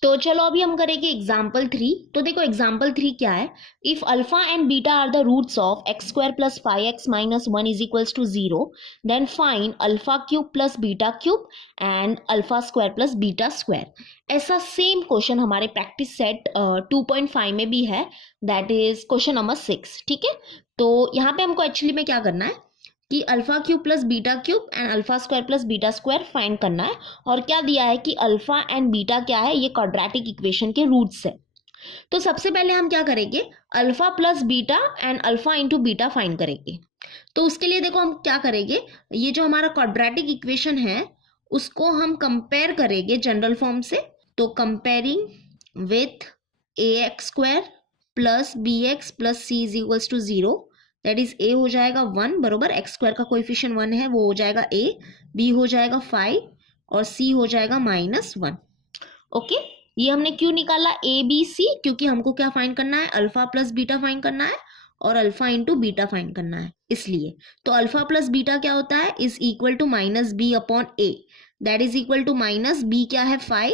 तो चलो अभी हम करेंगे एग्जाम्पल 3। तो देखो एग्जाम्पल 3 क्या है, if alpha and beta are the roots of x square plus 5x minus 1 is equals to 0, then find alpha cube plus beta cube and alpha square plus beta square. ऐसा same question हमारे practice set 2.5 में भी है, that is question number 6। ठीक है, तो यहाँ पे हमको एक्चुअली में क्या करना है कि alpha cube plus beta cube and alpha square plus beta square find करना है। और क्या दिया है कि अल्फा एंड बीटा क्या है, ये क्वाड्रेटिक इक्वेशन के रूट्स है। तो सबसे पहले हम क्या करेंगे, alpha plus beta and alpha into beta find करेंगे। तो उसके लिए देखो हम क्या करेंगे, ये जो हमारा क्वाड्रेटिक इक्वेशन है उसको हम कंपेयर करेंगे जनरल फॉर्म से। तो comparing with a x square plus b x plus c is equals to 0, that is a हो जाएगा 1 बरोबर, एक्स स्क्वायर का कोएफिशिएंट 1 है वो हो जाएगा a, b हो जाएगा 5 और c हो जाएगा -1। ओके, ये हमने क्यों निकाला a b c, क्योंकि हमको क्या फाइंड करना है, अल्फा प्लस बीटा फाइंड करना है और अल्फा इंटू बीटा फाइंड करना है, इसलिए। तो अल्फा प्लस बीटा क्या होता है, is equal to minus B upon A, that is equal to minus B क्या है 5,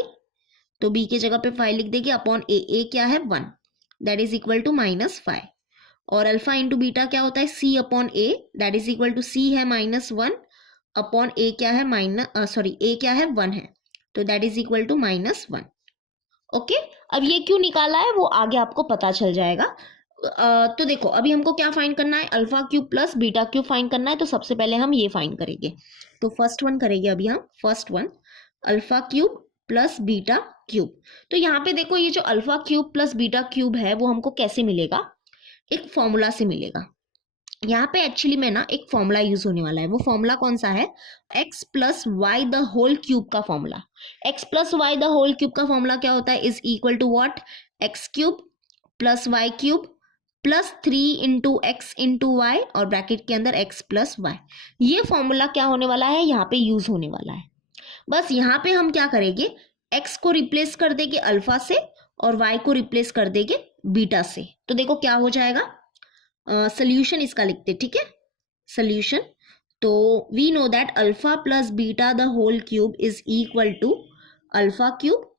तो b की जगह पे 5 लिख देंगे, अपॉन ए क्या है 1, दैट इज इक्वल टू -5। और अल्फा इंटू बीटा क्या होता है, C upon A, that is equal to C है -1 अपॉन ए क्या है ए क्या है 1 है, तो that is equal to -1। Okay, अब ये क्यों निकाला है वो आगे आपको पता चल जाएगा। तो देखो अभी हमको क्या फाइंड करना है, alpha cube plus beta cube find करना है। तो सबसे पहले हम ये फाइंड करेंगे, तो फर्स्ट वन करेंगे अभी हम, first one alpha cube plus beta cube. तो यहाँ पे देखो ये जो alpha cube plus beta cube है वो हमको कैसे मिलेगा, एक फॉर्मूला से मिलेगा। यहाँ पे एक्चुअली में ना एक फॉर्मूला यूज होने वाला है, वो फॉर्मूला कौन सा है, x plus Y the whole cube का formula. x plus Y the whole cube का फॉर्मूला क्या होता है, is equal to what, X cube plus Y cube plus 3 into X into Y और ब्रैकेट के अंदर x प्लस वाई। ये formula क्या होने वाला है, यहाँ पे यूज होने वाला है। बस यहाँ पे हम क्या करेंगे, x को रिप्लेस कर देंगे अल्फा से और y को रिप्लेस कर देंगे बीटा से। तो देखो क्या हो जाएगा, सोल्यूशन इसका लिखते, ठीक है, सोल्यूशन। तो we know that alpha plus beta the whole cube is equal to alpha cube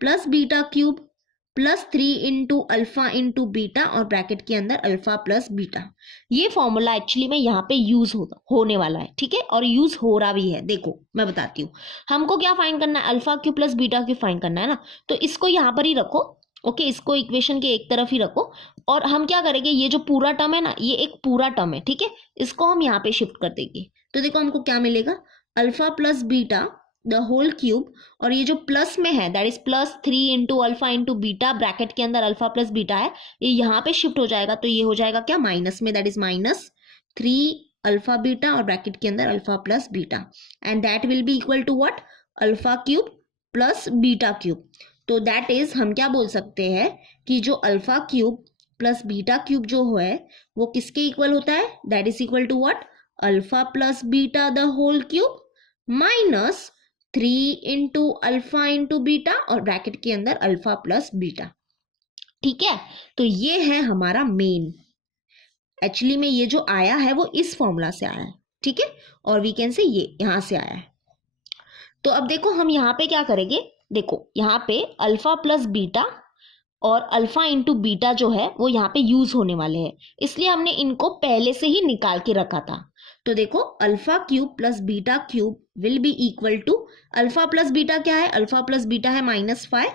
plus beta cube plus 3 into alpha into beta और ब्रैकेट के अंदर अल्फा प्लस बीटा। ये फॉर्मूला एक्चुअली में यहाँ पे यूज होने वाला है, ठीक है, और यूज हो रहा भी है। देखो मैं बताती हूँ, हमको क्या फाइंड करना है, alpha cube plus beta cube find करना है ना। तो इसको यहाँ पर ही रखो, ओके, इसको इक्वेशन के एक तरफ ही रखो। और हम क्या करेंगे, ये जो पूरा टर्म है ना, ये एक पूरा टर्म है, ठीक है, इसको हम यहाँ पे शिफ्ट कर देंगे। तो देखो हमको क्या मिलेगा, alpha plus beta the whole cube, और ये जो प्लस में है that is plus 3 into alpha into beta, bracket के अंदर अल्फा प्लस बीटा है, ये यहाँ पे शिफ्ट हो जाएगा। तो ये हो जाएगा क्या, माइनस में, दैट इज -3 अल्फा बीटा और ब्रैकेट के अंदर alpha plus beta, and that will be equal to what, alpha cube plus beta cube. तो दैट इज हम क्या बोल सकते हैं कि जो alpha cube plus beta cube जो है वो किसके इक्वल होता है, that is equal to what, alpha plus beta the whole cube minus 3 into alpha into beta और ब्रैकेट के अंदर अल्फा प्लस बीटा। ठीक है, तो ये है हमारा मेन, एक्चुअली में ये जो आया है वो इस फॉर्मूला से आया है, ठीक है, और वी कैन से ये यहां से आया है। तो अब देखो हम यहाँ पे क्या करेंगे, देखो यहाँ पे अल्फा प्लस बीटा और अल्फा इंटू बीटा जो है वो यहाँ पे यूज होने वाले हैं, इसलिए हमने इनको पहले से ही निकाल के रखा था। तो देखो alpha cube plus beta cube will be equal to, alpha plus beta क्या है, अल्फा प्लस बीटा है -5,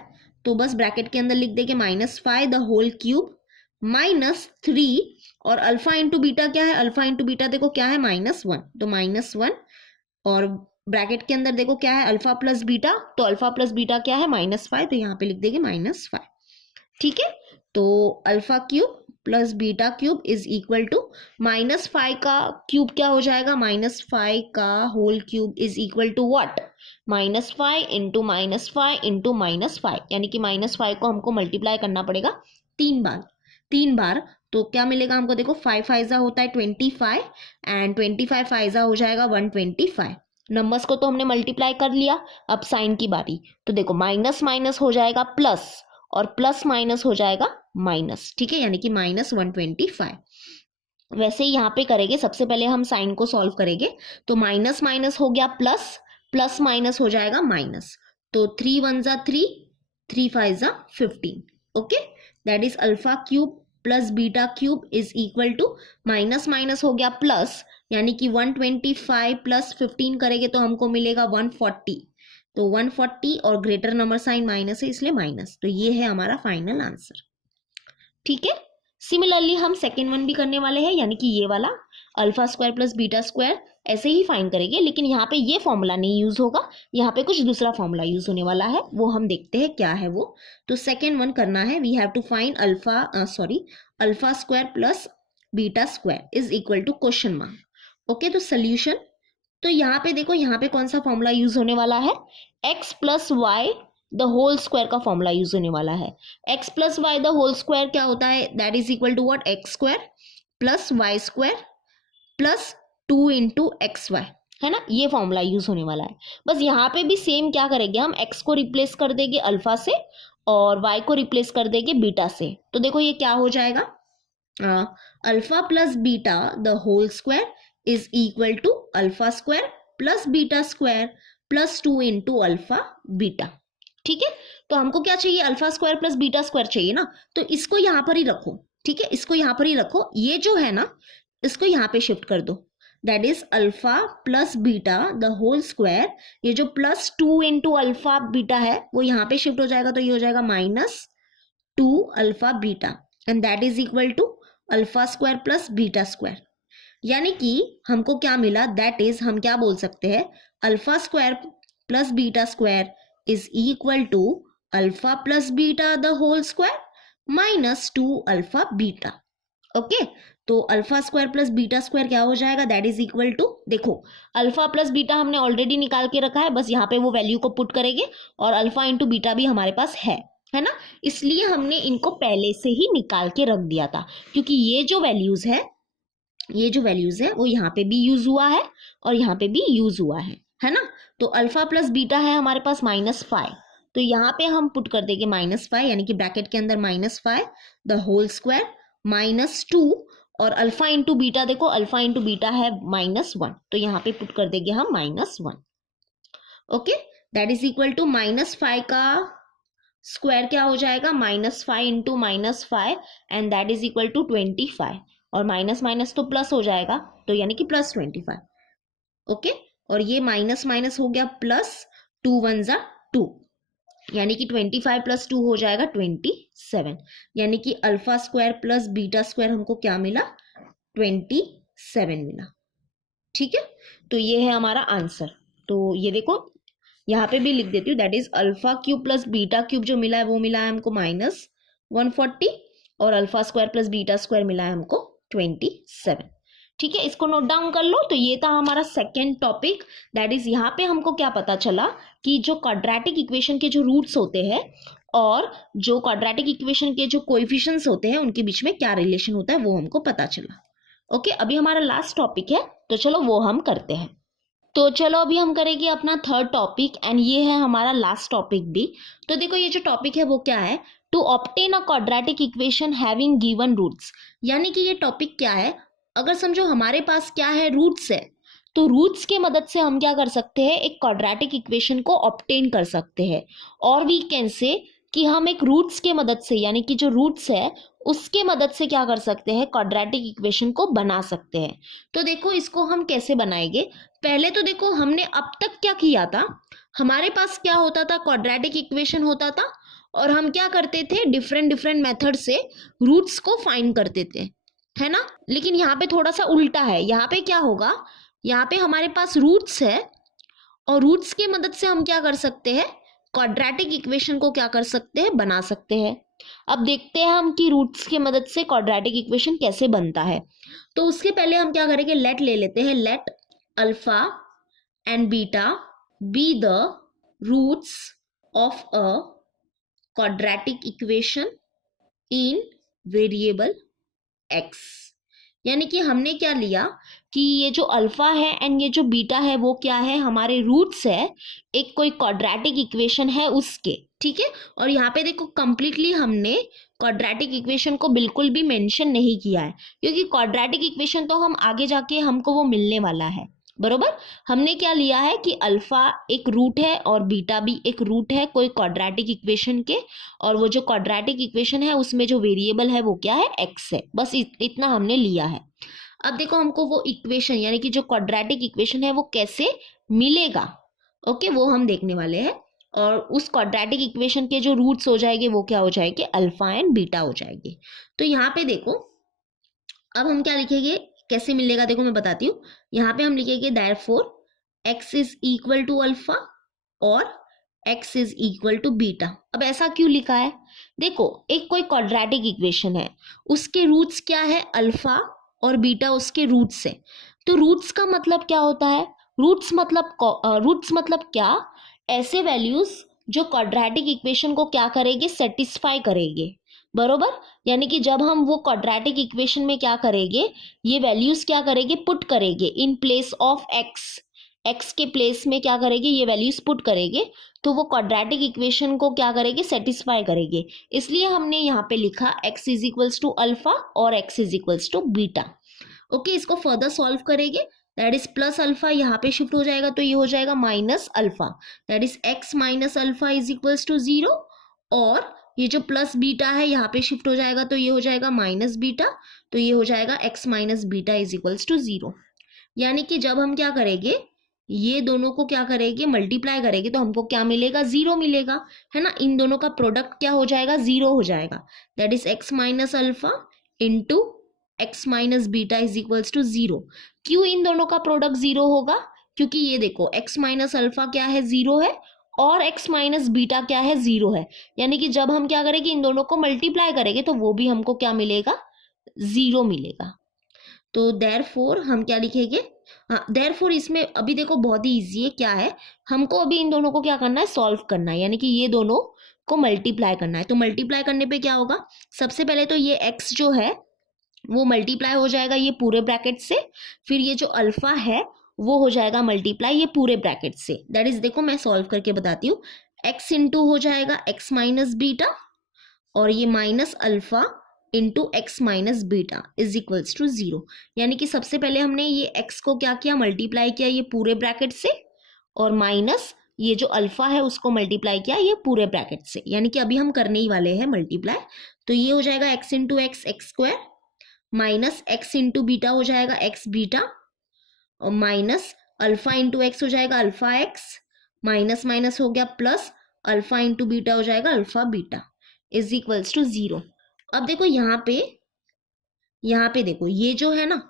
तो बस ब्रैकेट के अंदर लिख देंगे -5 द होल क्यूब -3, और अल्फा इंटू बीटा क्या है, अल्फा इंटू बीटा देखो क्या है -1, तो -1, और ब्रैकेट के अंदर देखो क्या है, अल्फा प्लस बीटा, तो अल्फा प्लस बीटा क्या है -5, तो यहाँ पे लिख देंगे -5, ठीक है। तो alpha cube plus beta cube is equal to -5 का क्यूब क्या हो जाएगा, -5 का whole cube is equal to what, -5 into -5 into -5, यानी कि -5 को हमको मल्टीप्लाई करना पड़ेगा 3 बार। तो क्या मिलेगा हमको, देखो 5 फाइजा होता है 25 एंड 25 फाइजा हो जाएगा 125। नंबर्स को तो हमने मल्टीप्लाई कर लिया, अब साइन की बारी। तो देखो माइनस माइनस हो जाएगा प्लस और प्लस माइनस हो जाएगा माइनस, ठीक है, यानी कि -125। वैसे ही यहाँ पे करेंगे, सबसे पहले हम साइन को सॉल्व करेंगे। तो माइनस माइनस हो गया प्लस, प्लस माइनस हो जाएगा माइनस। तो 3 1 जा 3, 3 5 जा 15। Okay, that is alpha cube plus beta cube is equal to minus minus हो गया प्लस, यानी कि 125 प्लस 15 करेंगे तो हमको मिलेगा 140। तो 140 और ग्रेटर नंबर साइन माइनस है इसलिए माइनस। तो ये है हमारा फाइनल आंसर, ठीक है। सिमिलरली हम सेकेंड वन भी करने वाले हैं, यानी कि ये वाला alpha square plus beta square ऐसे ही फाइंड करेंगे, लेकिन यहाँ पे ये फॉर्मूला नहीं यूज होगा, यहाँ पे कुछ दूसरा फॉर्मूला यूज होने वाला है, वो हम देखते हैं क्या है वो। तो सेकेंड वन करना है, we have to find alpha square plus beta square is equal to question mark. Okay, तो सोल्यूशन, तो यहाँ पे देखो, यहाँ पे कौन सा फॉर्मूला यूज होने वाला है, x plus Y the whole square का फॉर्मूला यूज होने वाला है। x plus Y the whole square क्या होता है, that is equal to what, x square plus y square plus 2 into x y, है ना, ये फॉर्मूला यूज होने वाला है। बस यहाँ पे भी सेम क्या करेंगे हम, x को रिप्लेस कर देंगे अल्फा से और y को रिप्लेस कर देंगे बीटा से। तो देखो ये क्या हो जाएगा, alpha plus beta the whole square is equal to alpha square plus beta square plus 2 into alpha beta, ठीक है। तो हमको क्या चाहिए, alpha square plus beta square चाहिए ना, तो इसको यहाँ पर ही रखो, ठीक है, इसको यहाँ पर ही रखो, ये जो है ना इसको यहाँ पे शिफ्ट कर दो, that is alpha plus beta the whole square, ये जो +2 इंटू अल्फा बीटा है वो यहाँ पे शिफ्ट हो जाएगा, तो ये हो जाएगा -2 alpha beta and that is equal to alpha square plus beta square. यानी कि हमको क्या मिला, दैट इज हम क्या बोल सकते हैं, alpha square plus beta square is equal to alpha plus beta the whole square -2 alpha beta. Okay, तो alpha square plus beta square क्या हो जाएगा, दैट इज इक्वल टू, देखो अल्फा प्लस बीटा हमने ऑलरेडी निकाल के रखा है, बस यहाँ पे वो वैल्यू को पुट करेंगे और अल्फा इंटू बीटा भी हमारे पास है ना, इसलिए हमने इनको पहले से ही निकाल के रख दिया था, क्योंकि ये जो वैल्यूज है वो यहाँ पे भी यूज हुआ है और यहाँ पे भी यूज हुआ है ना। तो अल्फा प्लस बीटा है हमारे पास -5, तो यहाँ पे हम पुट कर देंगे -5, यानी कि ब्रैकेट के अंदर -5 द होल स्क्वायर -2 और अल्फा इंटू बीटा, देखो अल्फा इंटू बीटा है -1, तो यहाँ पे पुट कर देंगे हम -1। Okay, that is equal to -5 का स्क्वायर क्या हो जाएगा, -5 into -5 and that is equal to 25, और माइनस माइनस तो प्लस हो जाएगा, तो यानी कि +25। ओके, और ये माइनस माइनस हो गया प्लस, 2 1 जा 2, यानी कि 25 प्लस 2 हो जाएगा 27, यानी कि alpha square plus beta square हमको क्या मिला, 27 मिला, ठीक है। तो ये है हमारा आंसर। तो ये देखो यहाँ पे भी लिख देती हूँ, that is alpha cube plus beta cube जो मिला है वो मिला है हमको -140 और alpha square plus beta square मिला है हमको 27, ठीक है, इसको नोट डाउन कर लो। तो ये था हमारा सेकेंड टॉपिक, दैट इज यहाँ पे हमको क्या पता चला कि जो क्वाड्रेटिक इक्वेशन के जो रूट्स होते हैं और जो क्वाड्रेटिक इक्वेशन के जो कोएफिशिएंट्स होते हैं उनके बीच में क्या रिलेशन होता है वो हमको पता चला। ओके, अभी हमारा लास्ट टॉपिक है, तो चलो वो हम करते हैं। तो चलो अभी हम करेंगे अपना थर्ड टॉपिक एंड ये है हमारा लास्ट टॉपिक भी। तो देखो ये जो टॉपिक है वो क्या है, to obtain a quadratic equation having given roots, यानी कि ये टॉपिक क्या है, अगर समझो हमारे पास क्या है, रूट्स है, तो रूट्स के मदद से हम क्या कर सकते हैं, एक क्वाड्रेटिक इक्वेशन को ऑब्टेन कर सकते हैं, और वी कैन से कि हम एक रूट्स के मदद से, यानी कि जो रूट्स है उसके मदद से क्या कर सकते हैं, क्वाड्रेटिक इक्वेशन को बना सकते हैं। तो देखो इसको हम कैसे बनाएंगे, पहले तो देखो हमने अब तक क्या किया था, हमारे पास क्या होता था, क्वाड्रेटिक इक्वेशन होता था और हम क्या करते थे, डिफरेंट मेथड से रूट्स को फाइंड करते थे, है ना। लेकिन यहाँ पे थोड़ा सा उल्टा है, यहाँ पे क्या होगा, यहाँ पे हमारे पास रूट्स है और रूट्स की मदद से हम क्या कर सकते हैं, क्वाड्रेटिक इक्वेशन को क्या कर सकते हैं, बना सकते हैं। अब देखते हैं हम कि रूट्स की मदद से क्वाड्रेटिक इक्वेशन कैसे बनता है। तो उसके पहले हम क्या करेंगे, लेट ले लेते हैं। Let alpha and beta be the roots of a quadratic equation in variable x. यानी कि हमने क्या लिया कि ये जो अल्फा है एंड ये जो बीटा है वो क्या है, हमारे रूट्स है एक कोई क्वाड्रेटिक इक्वेशन है उसके, ठीक है। और यहाँ पे देखो कंप्लीटली हमने क्वाड्रेटिक इक्वेशन को बिल्कुल भी मेंशन नहीं किया है, क्योंकि क्वाड्रेटिक इक्वेशन तो हम आगे जाके हमको वो मिलने वाला है, बरोबर। हमने क्या लिया है कि अल्फा एक रूट है और बीटा भी एक रूट है कोई क्वाड्रेटिक इक्वेशन के, और वो जो क्वाड्रेटिक इक्वेशन है उसमें जो वेरिएबल है वो क्या है, एक्स है। बस इतना हमने लिया है। अब देखो हमको वो इक्वेशन यानी कि जो क्वाड्रेटिक इक्वेशन है वो कैसे मिलेगा, ओके, वो हम देखने वाले हैं। और उस क्वाड्रेटिक इक्वेशन के जो रूट्स हो जाएंगे वो क्या हो जाएंगे, अल्फा एंड बीटा हो जाएंगे। तो यहाँ पे देखो अब हम क्या लिखेंगे, कैसे मिलेगा, देखो मैं बताती हूँ। यहाँ पे हम लिखेंगे therefore x is equal to alpha और x is equal to beta. अब ऐसा क्यों लिखा है, देखो एक कोई क्वाड्रेटिक इक्वेशन है, उसके रूट्स क्या है, अल्फा और बीटा उसके रूट्स है। तो रूट्स का मतलब क्या होता है, रूट्स मतलब क्या, ऐसे वैल्यूज जो क्वाड्रेटिक इक्वेशन को क्या करेंगे, सेटिस्फाई करेंगे, बरोबर। यानी कि जब हम वो क्वाड्रेटिक इक्वेशन में क्या करेंगे, ये वैल्यूज क्या करेंगे, पुट करेंगे इन प्लेस ऑफ एक्स के प्लेस में क्या करेंगे, ये वैल्यूज पुट करेंगे, तो वो क्वाड्रेटिक इक्वेशन को क्या करेंगे, सेटिस्फाई करेंगे। इसलिए हमने यहाँ पे लिखा x is equals to alpha और x is equals to beta. Okay, इसको फर्दर सॉल्व करेंगे, दैट इज प्लस अल्फा यहाँ पे शिफ्ट हो जाएगा तो ये हो जाएगा minus alpha, that is x minus alpha is equals to 0। और ये जो प्लस बीटा है यहाँ पे शिफ्ट हो जाएगा तो ये हो जाएगा माइनस बीटा, तो ये हो जाएगा x minus beta is equals to 0। यानी कि जब हम क्या करेंगे, ये दोनों को क्या करेंगे, मल्टीप्लाई करेंगे तो हमको क्या मिलेगा, 0 मिलेगा, है ना। इन दोनों का प्रोडक्ट क्या हो जाएगा, 0 हो जाएगा, that is x minus alpha into x minus beta is equals to 0। क्यों इन दोनों का प्रोडक्ट 0 होगा, क्योंकि ये देखो x माइनस अल्फा क्या है, 0 है, और x माइनस बीटा क्या है, 0 है। यानी कि जब हम क्या करेंगे, इन दोनों को मल्टीप्लाई करेंगे तो वो भी हमको क्या मिलेगा, 0 मिलेगा। तो देयरफॉर हम क्या लिखेंगे, हाँ देयरफॉर इसमें अभी देखो बहुत ही इजी है, क्या है, हमको अभी इन दोनों को क्या करना है, सॉल्व करना है, यानी कि ये दोनों को मल्टीप्लाई करना है। तो मल्टीप्लाई करने पे क्या होगा, सबसे पहले तो ये x जो है वो मल्टीप्लाई हो जाएगा ये पूरे ब्रैकेट से, फिर ये जो अल्फा है वो हो जाएगा मल्टीप्लाई ये पूरे ब्रैकेट से, दैट इज, देखो मैं सॉल्व करके बताती हूँ, x इंटू हो जाएगा x माइनस बीटा और ये minus alpha into x minus beta is equals to 0। यानी कि सबसे पहले हमने ये x को क्या किया, मल्टीप्लाई किया ये पूरे ब्रैकेट से, और माइनस ये जो अल्फा है उसको मल्टीप्लाई किया ये पूरे ब्रैकेट से, यानी कि अभी हम करने ही वाले हैं मल्टीप्लाई। तो ये हो जाएगा x into x x square minus x into beta हो जाएगा एक्स बीटा, और माइनस अल्फा इंटू एक्स हो जाएगा अल्फा एक्स, माइनस माइनस हो गया प्लस अल्फा इंटू बीटा हो जाएगा alpha beta is equals to 0। अब देखो यहाँ पे देखो ये जो है ना,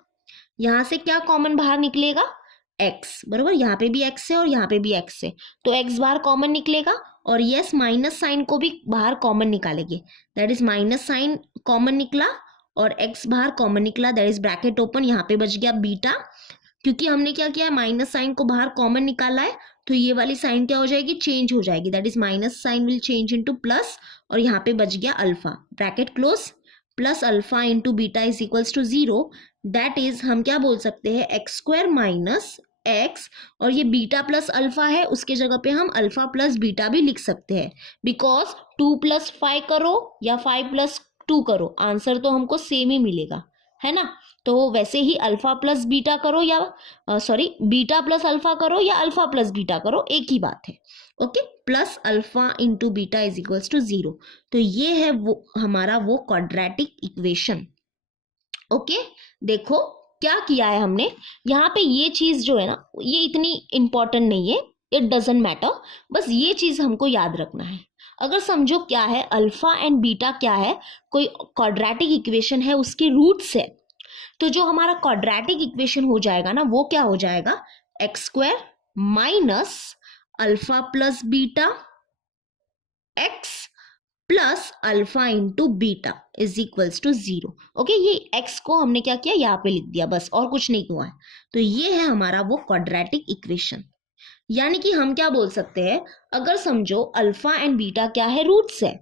यहाँ से क्या कॉमन बाहर निकलेगा, x, बरोबर। यहाँ पे भी x है और यहाँ पे भी x है, तो x बाहर कॉमन निकलेगा, और यस माइनस साइन को भी बाहर कॉमन निकालेंगे, that is minus sign common निकला और x बाहर कॉमन निकला, दैट इज ब्रैकेट ओपन, यहाँ पे बच गया बीटा, क्योंकि हमने क्या किया है, माइनस साइन को बाहर कॉमन निकाला है, तो ये वाली साइन क्या हो जाएगी, चेंज हो जाएगी, that is minus sign will change into plus, और यहाँ पे बच गया alpha, bracket close, plus alpha into beta is equals to 0, that is हम क्या बोल सकते हैं, एक्स स्क्वायर माइनस एक्स, और ये बीटा प्लस अल्फा है उसके जगह पे हम अल्फा प्लस बीटा भी लिख सकते हैं, बिकॉज 2 प्लस 5 करो या 5 प्लस 2 करो, आंसर तो हमको सेम ही मिलेगा, है ना। तो वैसे ही अल्फा प्लस बीटा करो या बीटा प्लस अल्फा करो या अल्फा प्लस बीटा करो, एक ही बात है, okay. Plus alpha into beta is equals to 0। तो ये है वो हमारा वो क्वाड्रेटिक इक्वेशन, ओके। देखो क्या किया है हमने यहाँ पे, ये चीज जो है ना ये इतनी इंपॉर्टेंट नहीं है, इट डजेंट मैटर, बस ये चीज हमको याद रखना है। अगर समझो क्या है, अल्फा एंड बीटा क्या है, कोई क्वाड्रेटिक इक्वेशन है उसके रूट्स है, तो जो हमारा क्वाड्रेटिक इक्वेशन हो जाएगा ना वो क्या हो जाएगा, x square minus alpha plus beta x plus alpha into beta is equals to 0। Okay, ये x को हमने क्या किया, यहाँ पे लिख दिया बस, और कुछ नहीं हुआ है। तो ये है हमारा वो क्वाड्रेटिक इक्वेशन। यानी कि हम क्या बोल सकते हैं, अगर समझो अल्फा एंड बीटा क्या है, रूट्स है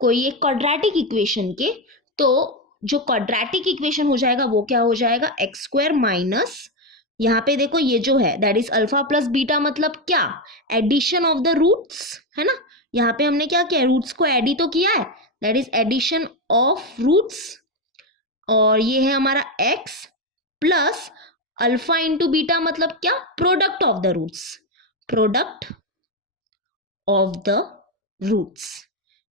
कोई एक क्वाड्रेटिक इक्वेशन के, तो जो क्वाड्रेटिक इक्वेशन हो जाएगा वो क्या हो जाएगा, एक्स स्क्वायर माइनस, यहाँ पे देखो ये जो है that is alpha plus beta, मतलब क्या, एडिशन ऑफ द रूट्स, है ना। यहाँ पे हमने क्या किया, रूट्स को एड ही तो किया है, that is addition of roots. और ये है हमारा x plus alpha into beta, मतलब क्या, product of the roots, product of the roots.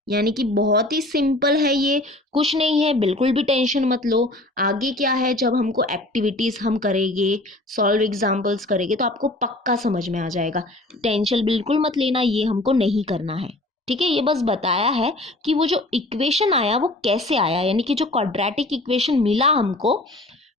यानी कि बहुत ही सिंपल है ये, कुछ नहीं है, बिल्कुल भी टेंशन मत लो। आगे क्या है, जब हमको एक्टिविटीज हम करेंगे, सॉल्व एग्जांपल्स करेंगे, तो आपको पक्का समझ में आ जाएगा। टेंशन बिल्कुल मत लेना, ये हमको नहीं करना है, ठीक है। ये बस बताया है कि वो जो इक्वेशन आया वो कैसे आया, यानी कि जो क्वाड्रेटिक इक्वेशन मिला हमको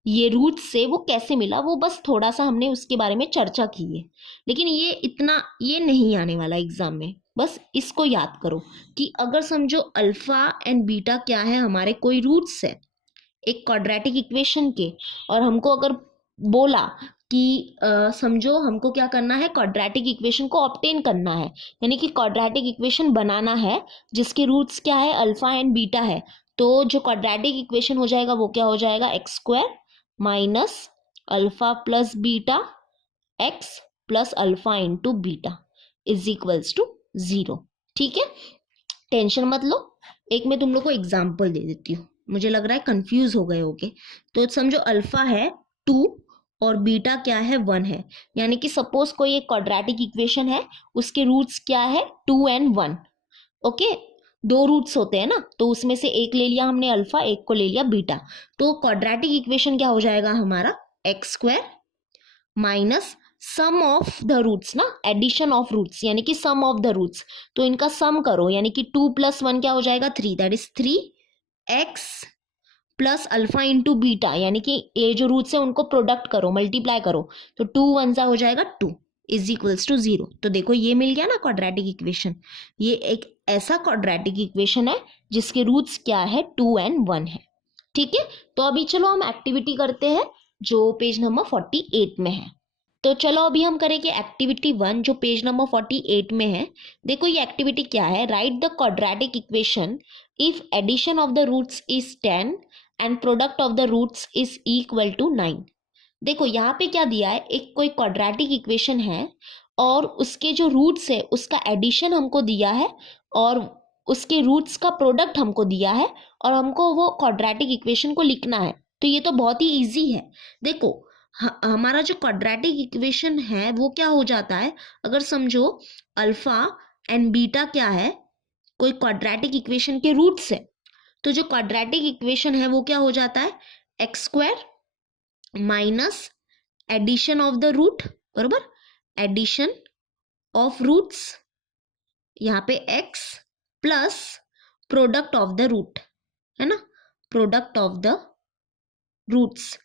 ये रूट से, वो कैसे मिला, वो बस थोड़ा सा हमने उसके बारे में चर्चा की है। लेकिन ये इतना ये नहीं आने वाला एग्जाम में, बस इसको याद करो कि अगर समझो अल्फा एंड बीटा क्या है, हमारे कोई रूट्स है एक क्वाड्रेटिक इक्वेशन के, और हमको अगर बोला कि समझो हमको क्या करना है, क्वाड्रेटिक इक्वेशन को ऑब्टेन करना है, यानी कि क्वाड्रेटिक इक्वेशन बनाना है जिसके रूट्स क्या है, अल्फा एंड बीटा है। तो जो क्वाड्रेटिक इक्वेशन हो जाएगा वो क्या हो जाएगा, x square minus alpha plus beta x plus alpha into beta is equals to 0। ठीक है, टेंशन मत लो। एक मैं तुम लोग को एग्जाम्पल दे देती हूँ, मुझे लग रहा है कंफ्यूज हो गए होगे। तो समझो अल्फा है 2 और बीटा क्या है 1 है, यानी कि सपोज कोई एक क्वाड्रेटिक इक्वेशन है, उसके रूट्स क्या है 2 एंड 1। ओके, दो रूट्स होते हैं ना, तो उसमें से एक ले लिया हमने अल्फा, एक को ले लिया बीटा। तो क्वाड्रेटिक इक्वेशन क्या हो जाएगा हमारा, x square minus sum of the roots ना, एडिशन ऑफ रूट्स, यानी कि सम ऑफ द रूट्स। तो इनका सम करो, यानी कि 2 + 1 क्या हो जाएगा 3, that is 3x plus alpha into beta, यानी कि ये जो रूट्स है उनको प्रोडक्ट करो, मल्टीप्लाई करो, तो 2 × 1 हो जाएगा 2 इज इक्वल्स टू 0। तो देखो ये मिल गया ना क्वाड्रेटिक इक्वेशन। ये एक ऐसा क्वाड्रेटिक इक्वेशन है जिसके रूट्स क्या है 2 एंड 1 है। ठीक है, तो अभी चलो हम एक्टिविटी करते हैं जो पेज नंबर 48 में है। तो चलो अभी हम करेंगे एक्टिविटी 1 जो पेज नंबर 48 में है। देखो ये एक्टिविटी क्या है, write the quadratic equation if addition of the roots is 10 and product of the roots is equal to 9। देखो यहाँ पे क्या दिया है, एक कोई क्वाड्रेटिक इक्वेशन है और उसके जो रूट्स है उसका एडिशन हमको दिया है और उसके रूट्स का प्रोडक्ट हमको दिया है और हमको वो क्वाड्रेटिक इक्वेशन को लिखना है। तो ये तो बहुत ही इजी है। देखो हमारा जो क्वाड्रेटिक इक्वेशन है वो क्या हो जाता है, अगर समझो अल्फा एंड बीटा क्या है, कोई क्वाड्रेटिक इक्वेशन के रूट्स है, तो जो क्वाड्रेटिक इक्वेशन है वो क्या हो जाता है, x square minus addition of the root, बरोबर, एडिशन ऑफ रूट्स, यहाँ पे x plus product of the root, है ना, product of the roots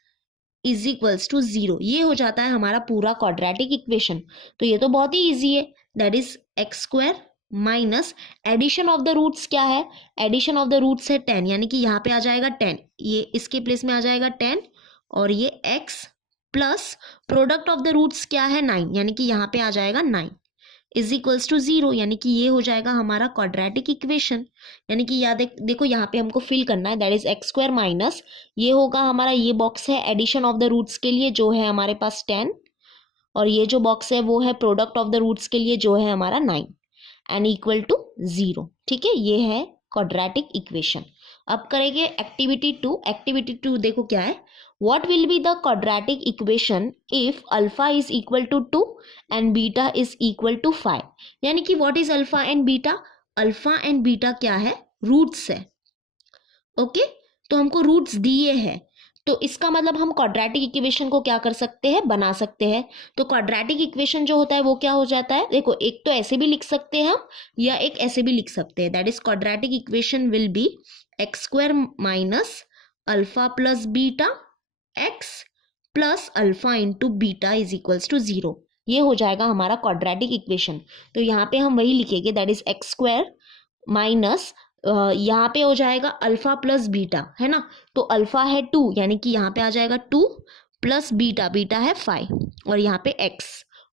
is equals to 0। ये हो जाता है हमारा पूरा क्वाड्रेटिक इक्वेशन। तो ये तो बहुत ही इजी है, that is x square minus addition of the roots क्या है, एडिशन ऑफ द रूट्स है 10, यानी कि यहाँ पे आ जाएगा 10, ये इसके प्लेस में आ जाएगा 10, और ये x plus product of the roots क्या है 9, यानी कि यहाँ पे आ जाएगा 9 इज इक्वल्स टू 0, यानी कि ये हो जाएगा हमारा क्वाड्रेटिक इक्वेशन। यानी कि याद देखो यहाँ पे हमको फिल करना है, that is x square minus, ये होगा हमारा, ये बॉक्स है एडिशन ऑफ द रूट्स के लिए जो है हमारे पास 10, और ये जो बॉक्स है वो है प्रोडक्ट ऑफ द रूट्स के लिए जो है हमारा 9 एंड इक्वल टू 0। ठीक है, ये है क्वाड्रेटिक इक्वेशन। अब करेंगे एक्टिविटी 2। एक्टिविटी 2 देखो क्या है, what will be the quadratic equation if alpha is equal to 2 and beta is equal to 5। यानी कि what is alpha and beta, alpha and beta क्या है, रूट्स है। ओके, तो हमको रूट्स दिए हैं, तो इसका मतलब हम क्वाड्रेटिक इक्वेशन को क्या कर सकते हैं, बना सकते हैं। तो क्वाड्रेटिक इक्वेशन जो होता है वो क्या हो जाता है, देखो एक तो ऐसे भी लिख सकते हैं हम, या एक ऐसे भी लिख सकते हैं, that is quadratic equation will be x square minus alpha plus beta x plus alpha into beta is equals to 0। ये हो जाएगा हमारा क्वाड्रेटिक इक्वेशन। तो यहाँ पे हम वही लिखेंगे, that is x square minus यहाँ पे हो जाएगा अल्फा प्लस बीटा, है ना। तो अल्फा है 2 यानी कि यहाँ पे आ जाएगा 2 प्लस बीटा, बीटा है 5 और यहाँ पे x।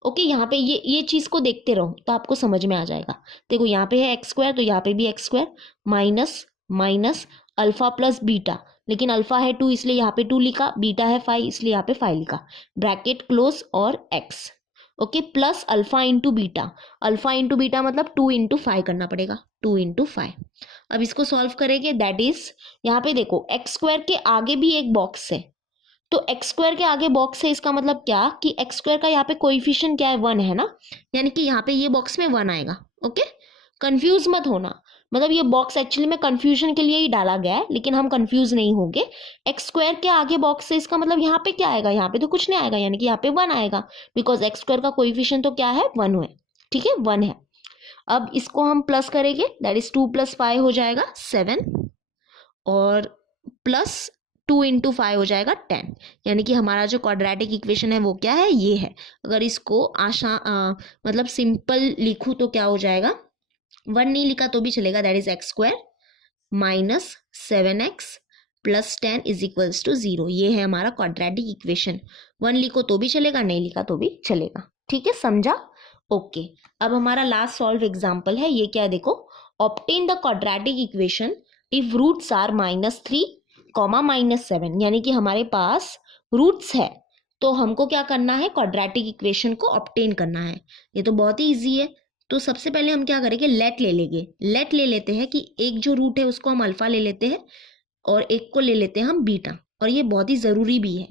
ओके, यहाँ पे ये चीज़ को देखते रहो तो आपको समझ में आ जाएगा। देखो यहाँ पे है एक्स स्क्वायर तो यहाँ पे भी x square, minus minus alpha plus beta, लेकिन अल्फा है 2 इसलिए यहाँ पे 2 लिखा, बीटा है 5 इसलिए यहाँ पे 5 लिखा, ब्रैकेट क्लोज और x। Okay, plus alpha into beta, alpha into beta मतलब 2 इंटू 5 करना पड़ेगा, 2 इंटू 5। अब इसको सॉल्व करेंगे, दैट इज यहाँ पे देखो एक्स स्क्वायर के आगे भी एक बॉक्स है, तो एक्स स्क्वायर के आगे बॉक्स है, इसका मतलब क्या कि एक्स स्क्वायर का यहाँ पे कोएफिशिएंट क्या है 1 है ना, यानी कि यहाँ पे ये बॉक्स में 1 आएगा। ओके, कंफ्यूज मत होना, मतलब ये बॉक्स एक्चुअली में कंफ्यूजन के लिए ही डाला गया है, लेकिन हम कंफ्यूज नहीं होंगे। एक्स स्क्वायर के आगे बॉक्स है, इसका मतलब यहाँ पे क्या आएगा, यहाँ पे तो कुछ नहीं आएगा, यानी कि यहाँ पे 1 आएगा, बिकॉज एक्स स्क्वायर का कोएफिशिएंट तो क्या है 1 है, ठीक है 1 है। अब इसको हम प्लस करेंगे, दैट इज 2 + 5 हो जाएगा 7 और प्लस 2 × 5 हो जाएगा 10, यानी कि हमारा जो क्वाड्रेटिक इक्वेशन है वो क्या है, ये है। अगर इसको मतलब सिंपल लिखूँ तो क्या हो जाएगा, 1 नहीं लिखा तो भी चलेगा, that is x square minus 7x plus 10 is equals to 0। ये है हमारा क्वाड्रेटिक इक्वेशन। 1 लिखो तो भी चलेगा, नहीं लिखा तो भी चलेगा, ठीक है, समझा। ओके, अब हमारा लास्ट सॉल्व एग्जाम्पल है, ये क्या है देखो, obtain the quadratic equation if roots are -3, -7, यानी कि हमारे पास रूट्स है तो हमको क्या करना है, क्वाड्रेटिक इक्वेशन को ऑब्टेन करना है। ये तो बहुत ही इजी है। तो सबसे पहले हम क्या करेंगे, लेट ले लेंगे, लेट ले लेते हैं कि एक जो रूट है उसको हम अल्फा ले लेते हैं और एक को ले लेते हैं हम बीटा, और ये बहुत ही ज़रूरी भी है।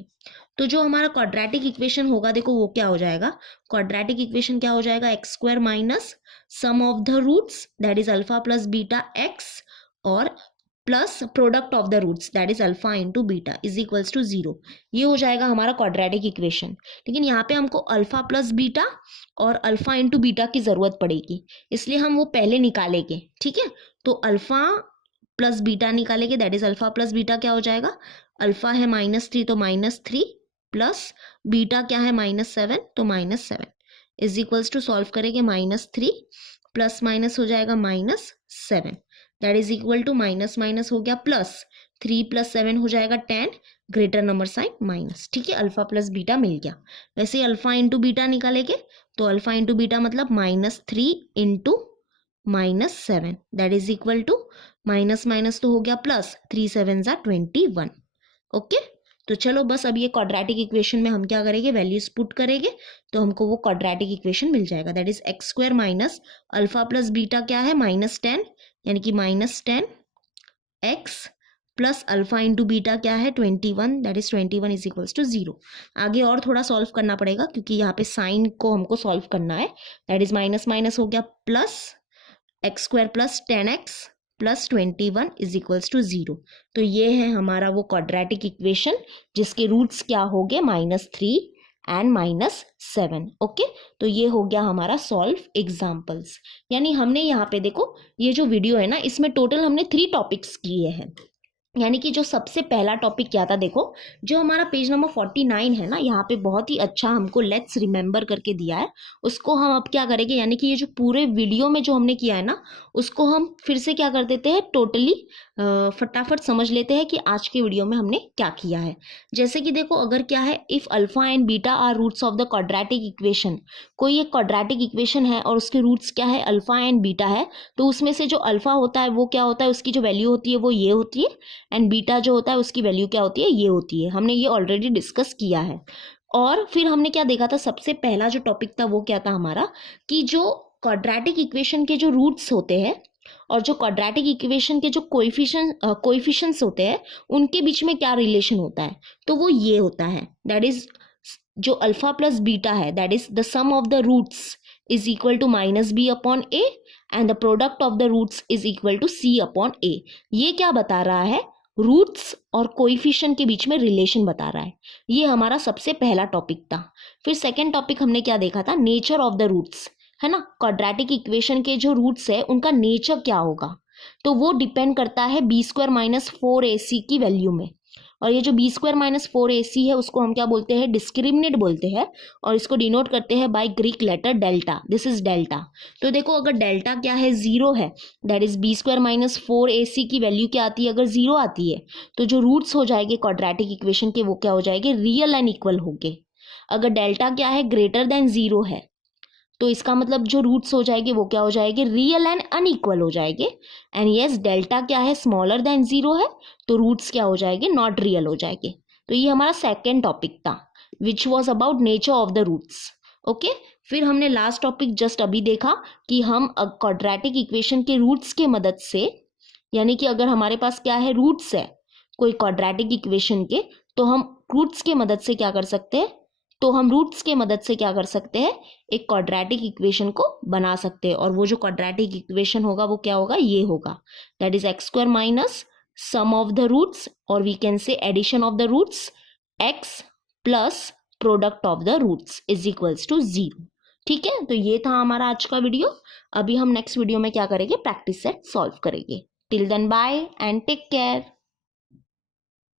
तो जो हमारा क्वाड्रेटिक इक्वेशन होगा देखो वो क्या हो जाएगा, क्वाड्रेटिक इक्वेशन क्या हो जाएगा, x square minus sum of the roots that is alpha plus beta X और plus product of the roots that is alpha into beta is equals to 0। ये हो जाएगा हमारा क्वाड्रेटिक इक्वेशन। लेकिन यहाँ पे हमको अल्फा प्लस बीटा और अल्फा इंटू बीटा की ज़रूरत पड़ेगी, इसलिए हम वो पहले निकालेंगे, ठीक है। तो अल्फा प्लस बीटा निकालेंगे, that is alpha plus beta क्या हो जाएगा, अल्फा है -3 तो -3 प्लस बीटा क्या है -7 तो -7 इज इक्वल्स टू सॉल्व करेंगे, -3 प्लस माइनस हो जाएगा -7 that is equal to minus minus हो गया प्लस, 3 + 7 हो जाएगा 10, ग्रेटर नंबर साइन माइनस, ठीक है, अल्फा प्लस बीटा मिल गया। वैसे अल्फा इंटू बीटा निकालेंगे तो अल्फा इंटू बीटा मतलब -3 into -7 that is equal to minus minus तो हो गया प्लस, 3 × 7 = 21। ओके, तो चलो बस अब ये क्वाड्रेटिक इक्वेशन में हम क्या करेंगे, वैल्यूज पुट करेंगे तो हमको वो क्वाड्रेटिक इक्वेशन मिल जाएगा, that is x square minus alpha plus beta क्या है -10 यानी कि -10 x plus alpha into beta क्या है 21 that is 21 is equals to 0। आगे और थोड़ा सॉल्व करना पड़ेगा क्योंकि यहाँ पे साइन को हमको सॉल्व करना है, दैट इज माइनस माइनस हो गया plus x square plus 10x plus 21 is equals to 0। तो ये है हमारा वो क्वाड्रेटिक इक्वेशन जिसके रूट्स क्या हो गए -3 एंड -7। ओके, तो ये हो गया हमारा सॉल्व एग्जाम्पल्स। यानी हमने यहाँ पे देखो ये जो वीडियो है ना, इसमें टोटल हमने 3 टॉपिक्स किए हैं। यानी कि जो सबसे पहला टॉपिक क्या था देखो, जो हमारा पेज नंबर 49 है ना, यहाँ पे बहुत ही अच्छा हमको लेट्स रिमेंबर करके दिया है, उसको हम अब क्या करेंगे, यानी कि ये जो पूरे वीडियो में जो हमने किया है ना उसको हम फिर से क्या कर देते हैं, टोटली फटाफट समझ लेते हैं कि आज के वीडियो में हमने क्या किया है। जैसे कि देखो अगर क्या है, if alpha and beta are roots of the quadratic equation, कोई एक क्वाड्रेटिक इक्वेशन है और उसके रूट्स क्या है, अल्फा एंड बीटा है, तो उसमें से जो अल्फा होता है वो क्या होता है, उसकी जो वैल्यू होती है वो ये होती है, एंड बीटा जो होता है उसकी वैल्यू क्या होती है, ये होती है। हमने ये ऑलरेडी डिस्कस किया है। और फिर हमने क्या देखा था, सबसे पहला जो टॉपिक था वो क्या था हमारा, कि जो क्वाड्रेटिक इक्वेशन के जो रूट्स होते हैं और जो क्वाड्रेटिक इक्वेशन के जो कोएफिशिएंट्स होते हैं उनके बीच में क्या रिलेशन होता है, तो वो ये होता है, दैट इज जो अल्फा प्लस बीटा है that is the sum of the roots is equal to -b/a and the product of the roots is equal to c/a। ये क्या बता रहा है, रूट्स और कोएफिशिएंट के बीच में रिलेशन बता रहा है। ये हमारा सबसे पहला टॉपिक था। फिर सेकंड टॉपिक हमने क्या देखा था, नेचर ऑफ द रूट्स, है ना। क्वाड्रेटिक इक्वेशन के जो रूट्स है उनका नेचर क्या होगा, तो वो डिपेंड करता है b² - 4ac की वैल्यू में। और ये जो बी स्क्वायर माइनस 4ac है उसको हम क्या बोलते हैं, डिस्क्रिमिनेट बोलते हैं, और इसको डिनोट करते हैं by Greek letter delta. This is delta. तो देखो अगर डेल्टा क्या है, जीरो है, that is b square minus 4ac की वैल्यू क्या आती है, अगर जीरो आती है तो जो रूट्स हो जाएंगे क्वाड्रेटिक इक्वेशन के वो क्या हो जाएंगे, रियल एंड इक्वल होंगे. अगर डेल्टा क्या है, ग्रेटर देन जीरो है, तो इसका मतलब जो रूट्स हो जाएंगे वो क्या हो जाएंगे, रियल एंड अनइक्वल हो जाएंगे. एंड यस, डेल्टा क्या है, स्मॉलर देन जीरो है, तो रूट्स क्या हो जाएंगे, नॉट रियल हो जाएंगे. तो ये हमारा सेकेंड टॉपिक था which was about nature of the roots. Okay, फिर हमने लास्ट टॉपिक जस्ट अभी देखा कि हम क्वाड्रेटिक इक्वेशन के रूट्स के मदद से, यानी कि अगर हमारे पास क्या है, रूट्स है कोई क्वाड्रेटिक इक्वेशन के, तो हम रूट्स के मदद से क्या कर सकते हैं, एक क्वाड्रेटिक इक्वेशन को बना सकते हैं. और वो जो क्वाड्रेटिक इक्वेशन होगा वो क्या होगा, ये होगा, that is x square minus sum of the roots, और we can say addition of the roots, X plus product of the roots is equals to 0. ठीक है, तो ये था हमारा आज का वीडियो. अभी हम नेक्स्ट वीडियो में क्या करेंगे, प्रैक्टिस सेट सॉल्व करेंगे. Till then bye and take care.